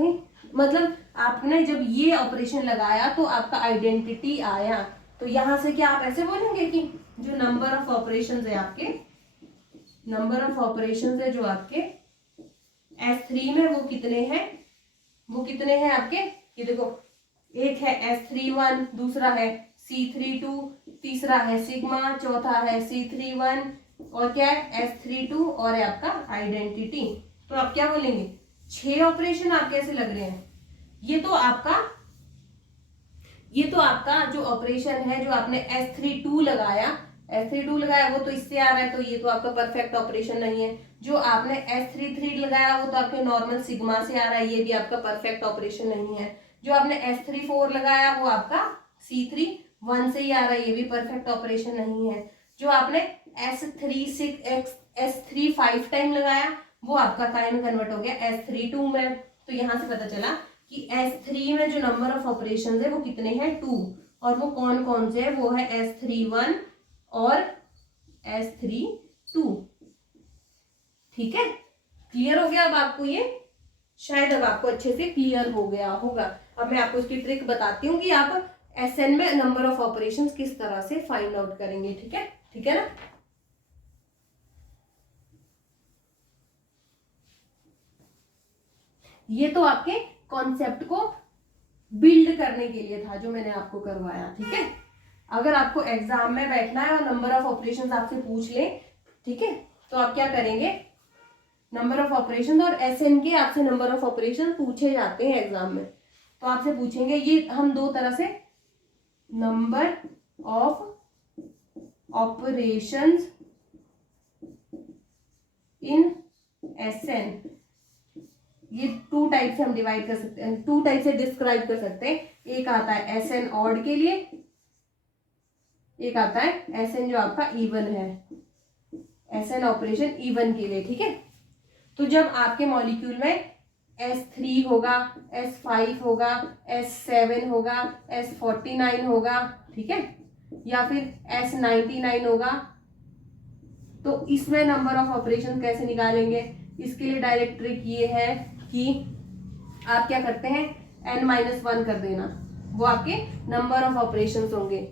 मतलब आपने जब ये ऑपरेशन लगाया तो आपका आइडेंटिटी आया। तो यहां से क्या आप ऐसे बोलेंगे कि जो नंबर ऑफ ऑपरेशंस है आपके, नंबर ऑफ ऑपरेशंस है जो आपके S3 में वो कितने हैं, वो कितने हैं आपके, ये देखो एक है S3 1, दूसरा है C3 2, तीसरा है सिग्मा, चौथा है C3 1 और क्या है S3 2 और है आपका आइडेंटिटी। तो आप क्या बोलेंगे, 6 ऑपरेशन आप कैसे लग रहे हैं, ये तो आपका जो ऑपरेशन है जो आपने S3 2 लगाया, वो तो इससे आ रहा है, तो ये तो आपका परफेक्ट ऑपरेशन नहीं है। जो आपने S3 3 लगाया वो तो आपके नॉर्मल सिग्मा से आ रहा है, ये भी आपका परफेक्ट ऑपरेशन नहीं है। जो आपने S3 4 लगाया वो आपका C3 1 से ही आ रहा है, ये भी परफेक्ट ऑपरेशन नहीं है। जो आपने S3 5 टाइम लगाया वो आपका काइम कन्वर्ट हो गया S3 2 में। तो यहां से पता चला कि S3 में जो नंबर ऑफ ऑपरेशंस है वो कितने हैं 2, और वो कौन कौन से है, वो है S3 1 और S3 2, ठीक है। क्लियर हो गया अब आपको ये, शायद अब आपको अच्छे से क्लियर हो गया होगा। अब मैं आपको इसकी ट्रिक बताती हूँ कि आप SN में नंबर ऑफ ऑपरेशंस किस तरह से फाइंड आउट करेंगे, ठीक है, ठीक है ना। ये तो आपके कॉन्सेप्ट को बिल्ड करने के लिए था जो मैंने आपको करवाया, ठीक है। अगर आपको एग्जाम में बैठना है और नंबर ऑफ ऑपरेशंस आपसे पूछ ले, ठीक है, तो आप क्या करेंगे, नंबर ऑफ ऑपरेशन और SN के आपसे नंबर ऑफ ऑपरेशन पूछे जाते हैं एग्जाम में, तो आपसे पूछेंगे ये हम दो तरह से, number of operations in SN, ये 2 टाइप से हम डिवाइड कर सकते हैं, 2 टाइप से डिस्क्राइब कर सकते हैं। एक आता है SN ऑड के लिए, एक आता है SN जो आपका इवन है, SN ऑपरेशन इवन के लिए, ठीक है। तो जब आपके मॉलिक्यूल में S3 होगा, S5 होगा, S7 होगा, S49 होगा, ठीक है, या फिर S99 होगा, तो इसमें नंबर ऑफ ऑपरेशन कैसे निकालेंगे, इसके लिए डायरेक्ट ट्रिक ये है कि आप क्या करते हैं N-1 कर देना, वो आपके नंबर ऑफ ऑपरेशंस होंगे।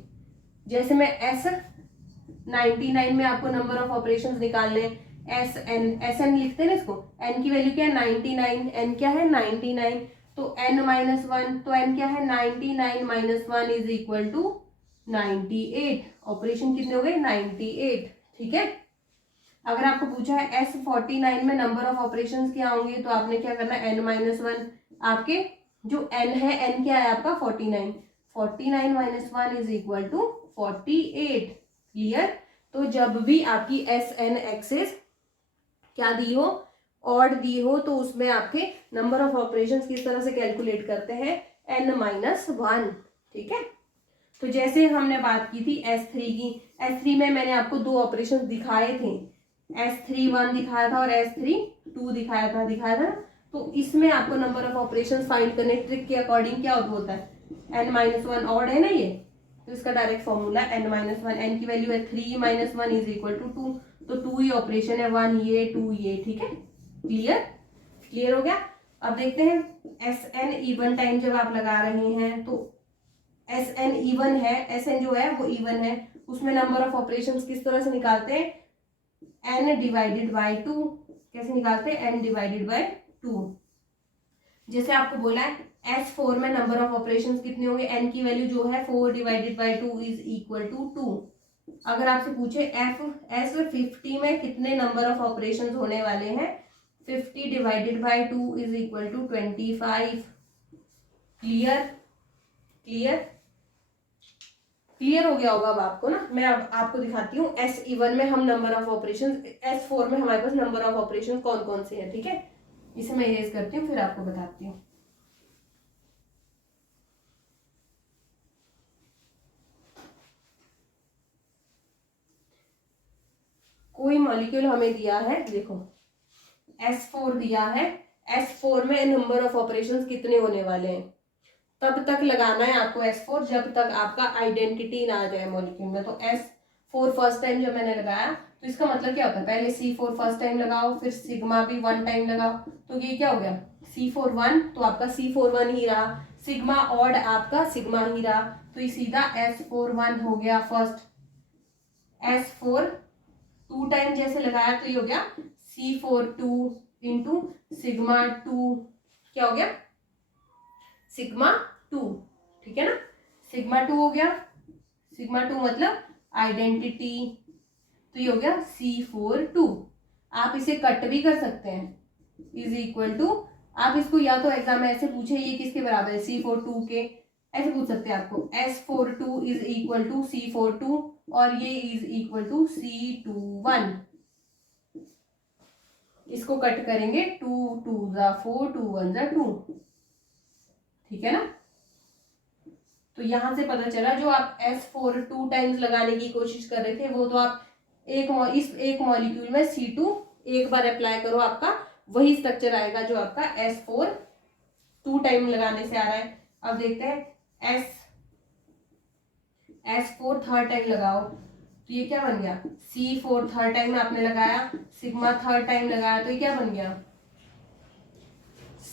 जैसे मैं S99 में आपको नंबर ऑफ ऑपरेशंस निकालने, SN लिखते हैं ना इसको, N की वैल्यू क्या है 99, N क्या है 99, तो N-1, तो N क्या है 99 - 1 इज इक्वल टू 98, ऑपरेशन कितने हो गए 98, ठीक है। अगर आपको पूछा है S49 में नंबर ऑफ ऑपरेशंस क्या होंगे, तो आपने क्या करना है N-1, आपके जो N है, N क्या है आपका 49 - 1 इज इक्वल टू 48, क्लियर। तो जब भी आपकी SN एक्सिस क्या दी हो, ऑड दी हो, तो उसमें आपके नंबर ऑफ ऑपरेशंस किस तरह से कैलकुलेट करते हैं N-1, ठीक है। तो जैसे हमने बात की थी S3 की, S3 में मैंने आपको 2 ऑपरेशंस दिखाए थे, S3 1 दिखाया था और S3 2 दिखाया था। तो इसमें आपको नंबर ऑफ ऑपरेशंस फाइंड करने ट्रिक के अकॉर्डिंग क्या होता है, N-1 ऑड है ना ये, तो इसका डायरेक्ट फॉर्मूला N-1, N की वैल्यू है 3 - 1 इज इक्वल टू 2, तो 2 ही ऑपरेशन है, 1 ये 2 ये, ठीक है, क्लियर हो गया। अब देखते हैं SN इवन टाइम जब आप लगा रहे हैं, तो SN इवन है, SN जो है वो इवन है, उसमें नंबर ऑफ ऑपरेशंस किस तरह से निकालते हैं, N डिवाइडेड बाई 2, कैसे निकालते हैं N डिवाइडेड बाई 2। जैसे आपको बोला है S4 में नंबर ऑफ ऑपरेशंस कितने होंगे, N की वैल्यू जो है 4 divided by 2 is equal to 2। अगर आपसे पूछे S50 में कितने नंबर ऑफ ऑपरेशंस होने वाले हैं, 50 divided by 2 is equal to 25। Clear clear clear हो गया होगा अब आपको ना। मैं अब आपको दिखाती हूँ S1 में हम नंबर ऑफ ऑपरेशन, S4 में हमारे पास नंबर ऑफ ऑपरेशन कौन कौन से हैं। ठीक है, इसे मैं इरेज करती हूँ फिर आपको बताती हूँ। कोई मॉलिक्यूल हमें दिया है, देखो S4 दिया है, S4 में नंबर ऑफ ऑपरेशंस कितने होने वाले हैं, तब तक लगाना है आपको S4 जब तक आपका आइडेंटिटी ना आ जाए मॉलिक्यूल में। तो S4 फर्स्ट टाइम जब मैंने लगाया तो इसका मतलब क्या होता है, पहले C4 फर्स्ट टाइम लगाओ, फिर सिग्मा भी 1 टाइम लगाओ, तो ये क्या हो गया C4 1, तो आपका C4 1 ही रहा, सिग्मा ऑड आपका सिग्मा ही रहा, तो ये सीधा S4 1 हो गया फर्स्ट। S4 2 टाइम जैसे लगाया तो ये हो गया C4 2 इंटू सिग्मा 2, क्या हो गया सिग्मा 2। ठीक है ना, सिग्मा 2 हो गया, सिग्मा 2 मतलब आइडेंटिटी, तो ये हो गया C4 2। आप इसे कट भी कर सकते हैं, इज इक्वल टू, आप इसको या तो एग्जाम में ऐसे पूछे ये किसके बराबर है C4 2 के, ऐसे पूछ सकते हैं आपको S4 2 is equal to C4 2 और ये इज इक्वल टू C2 1। इसको कट करेंगे 2 2 जा 4 2 1 जा 2। ठीक है ना, तो यहां से पता चला जो आप S4 2 टाइम्स लगाने की कोशिश कर रहे थे वो तो आप इस एक मॉलिक्यूल में C2 एक बार अप्लाई करो, आपका वही स्ट्रक्चर आएगा जो आपका S4 2 टाइम लगाने से आ रहा है। अब देखते हैं S4 थर्ड टाइम लगाओ, तो ये क्या बन गया C4 थर्ड टाइम में आपने लगाया, सिग्मा थर्ड टाइम लगाया, तो ये क्या बन गया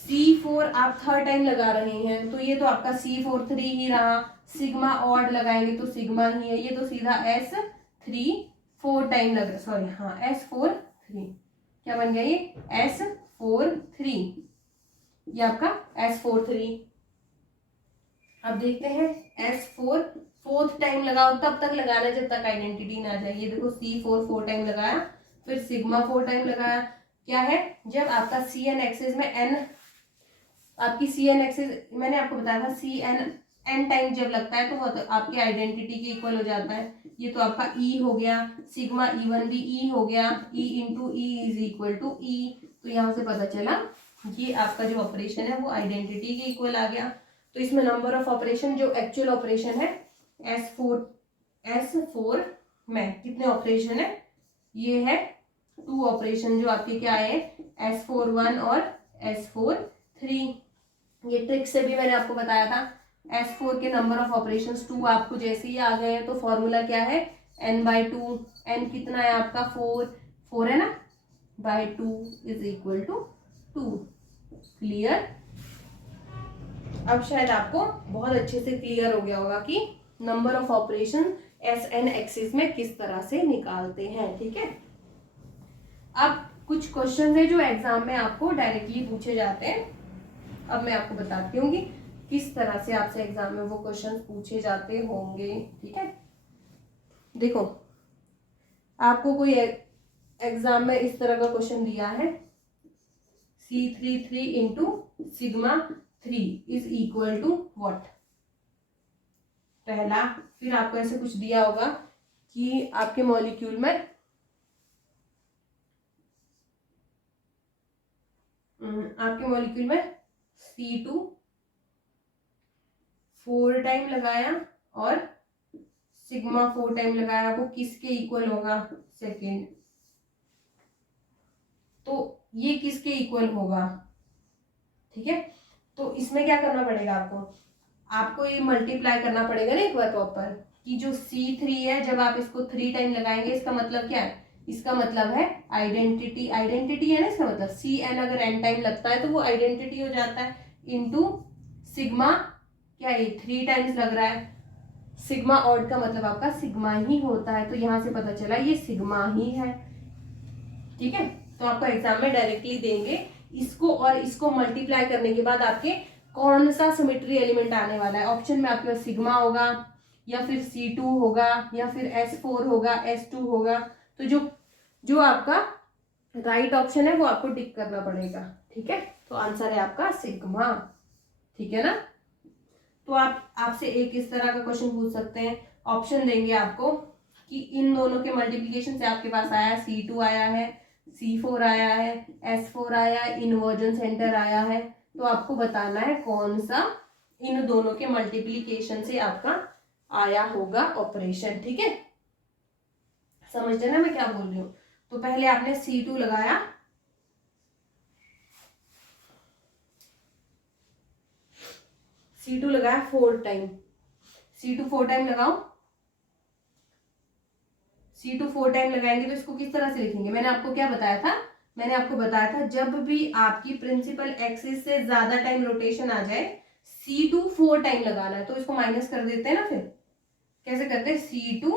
C4 आप थर्ड टाइम लगा रहे हैं, तो ये तो आपका C4 3 ही रहा, सिग्मा ऑड लगाएंगे तो सिग्मा ही है, ये तो सीधा S3 4 टाइम लग रहा, सॉरी हाँ S4 3, क्या बन गया ये S4 3, ये आपका S4 3। अब देखते हैं S4 फोर्थ टाइम लगाओ, तब तक लगाना जब तक आइडेंटिटी ना आ जाए। ये देखो C4 4 टाइम लगाया, फिर सिग्मा 4 टाइम लगाया, क्या है जब आपका CN एक्सिस में N, आपकी CN एक्सिस मैंने आपको बताया था CN N टाइम जब लगता है तो वो तो आपकी आइडेंटिटी के इक्वल हो जाता है। ये तो आपका E हो गया, सिग्मा E1 भी E हो गया, E into E is equal to E, तो यहाँ से पता चला ये आपका जो ऑपरेशन है वो आइडेंटिटी के इक्वल आ गया। तो इसमें नंबर ऑफ ऑपरेशन जो एक्चुअल ऑपरेशन है S4 में कितने ऑपरेशन है, ये है 2 ऑपरेशन जो आपके क्या है S4 1 और S4 3। ये ट्रिक से भी मैंने आपको बताया था, S4 के नंबर ऑफ ऑपरेशन 2 आपको जैसे ही आ गए तो फॉर्मूला क्या है n/2, n कितना है आपका 4 है ना, by 2 is equal to 2। Clear, अब शायद आपको बहुत अच्छे से क्लियर हो गया होगा कि number of operation SN axis में किस तरह से निकालते हैं। ठीक है, अब कुछ क्वेश्चन है जो एग्जाम में आपको डायरेक्टली पूछे जाते हैं, अब मैं आपको बताती हूँ कि किस तरह से आपसे एग्जाम में वो क्वेश्चन पूछे जाते होंगे। ठीक है, देखो आपको कोई एग्जाम में इस तरह का क्वेश्चन दिया है C33 into sigma 3 is equal to what, पहला, फिर आपको ऐसे कुछ दिया होगा कि आपके मॉलिक्यूल में C2 4 टाइम लगाया और सिग्मा 4 टाइम लगाया, वो किसके इक्वल होगा सेकेंड, तो ये किसके इक्वल होगा। ठीक है, तो इसमें क्या करना पड़ेगा आपको ये मल्टीप्लाई करना पड़ेगा ना एक बार प्रॉपर, कि जो C3 है जब आप इसको 3 टाइम लगाएंगे इसका मतलब क्या है, इसका मतलब है आइडेंटिटी है ना, इसका मतलब CN अगर n टाइम लगता है तो वो आइडेंटिटी हो जाता है, इंटू सिग्मा क्या है 3 टाइम्स लग रहा है, सिग्मा ऑड का मतलब आपका सिग्मा ही होता है, तो यहां से पता चला ये सिग्मा ही है। ठीक है, तो आपको एग्जाम में डायरेक्टली देंगे इसको, और इसको मल्टीप्लाई करने के बाद आपके कौन सा सिमेट्री एलिमेंट आने वाला है, ऑप्शन में आपके पास सिग्मा होगा या फिर C2 होगा या फिर S4 होगा, S2 होगा, तो जो आपका राइट ऑप्शन है वो आपको टिक करना पड़ेगा, ठीक है। तो आंसर है आपका सिग्मा, ठीक है ना। तो आप आपसे एक इस तरह का क्वेश्चन पूछ सकते हैं, ऑप्शन देंगे आपको कि इन दोनों के मल्टीप्लिकेशन से आपके पास आया है C2 आया है, C4 आया है, S4 आया है, इन्वर्जन सेंटर आया है, तो आपको बताना है कौन सा इन दोनों के मल्टीप्लिकेशन से आपका आया होगा ऑपरेशन, ठीक है। समझ लेना मैं क्या बोल रही हूँ। तो पहले आपने C2 लगाया, C2 लगाया 4 टाइम, C2 4 टाइम लगाओ, C2 4 टाइम लगाएंगे तो इसको किस तरह से लिखेंगे, मैंने आपको क्या बताया था, मैंने आपको बताया था जब भी आपकी प्रिंसिपल एक्सिस से ज्यादा टाइम रोटेशन आ जाए C2 4 टाइम लगाना है, तो इसको माइनस कर देते हैं ना, फिर कैसे करते हैं, C2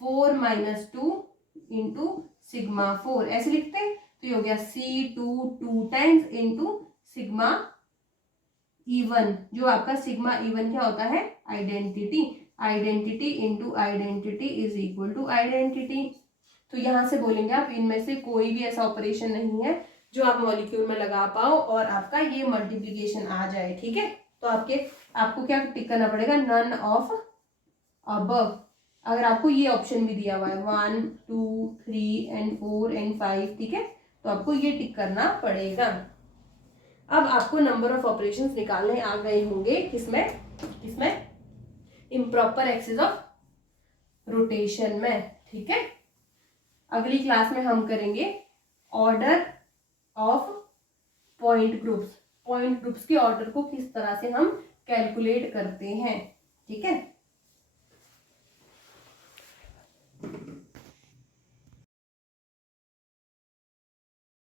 4 माइनस 2 इंटू सिग्मा 4 ऐसे लिखते हैं। तो ये हो गया C2 2 times into sigma E1, जो आपका सिग्मा E1 क्या होता है, identity, identity into identity is equal to identity. तो यहां से बोलेंगे आप इनमें से कोई भी ऐसा ऑपरेशन नहीं है जो आप मॉलिक्यूल में लगा पाओ और आपका ये मल्टीप्लीकेशन आ जाए, ठीक है। तो आपको क्या टिक करना पड़ेगा, नन ऑफ अबव। अगर आपको ये ऑप्शन भी दिया हुआ है 1 2 3 एंड 4 एंड 5, ठीक है, तो आपको ये टिक करना पड़ेगा। अब आपको नंबर ऑफ ऑपरेशंस निकालने आ गए होंगे, किसमें किसमें, इम्प्रॉपर एक्सिस ऑफ रोटेशन में, ठीक है। अगली क्लास में हम करेंगे order of point groups, point groups के ऑर्डर को किस तरह से हम कैलकुलेट करते हैं, ठीक है।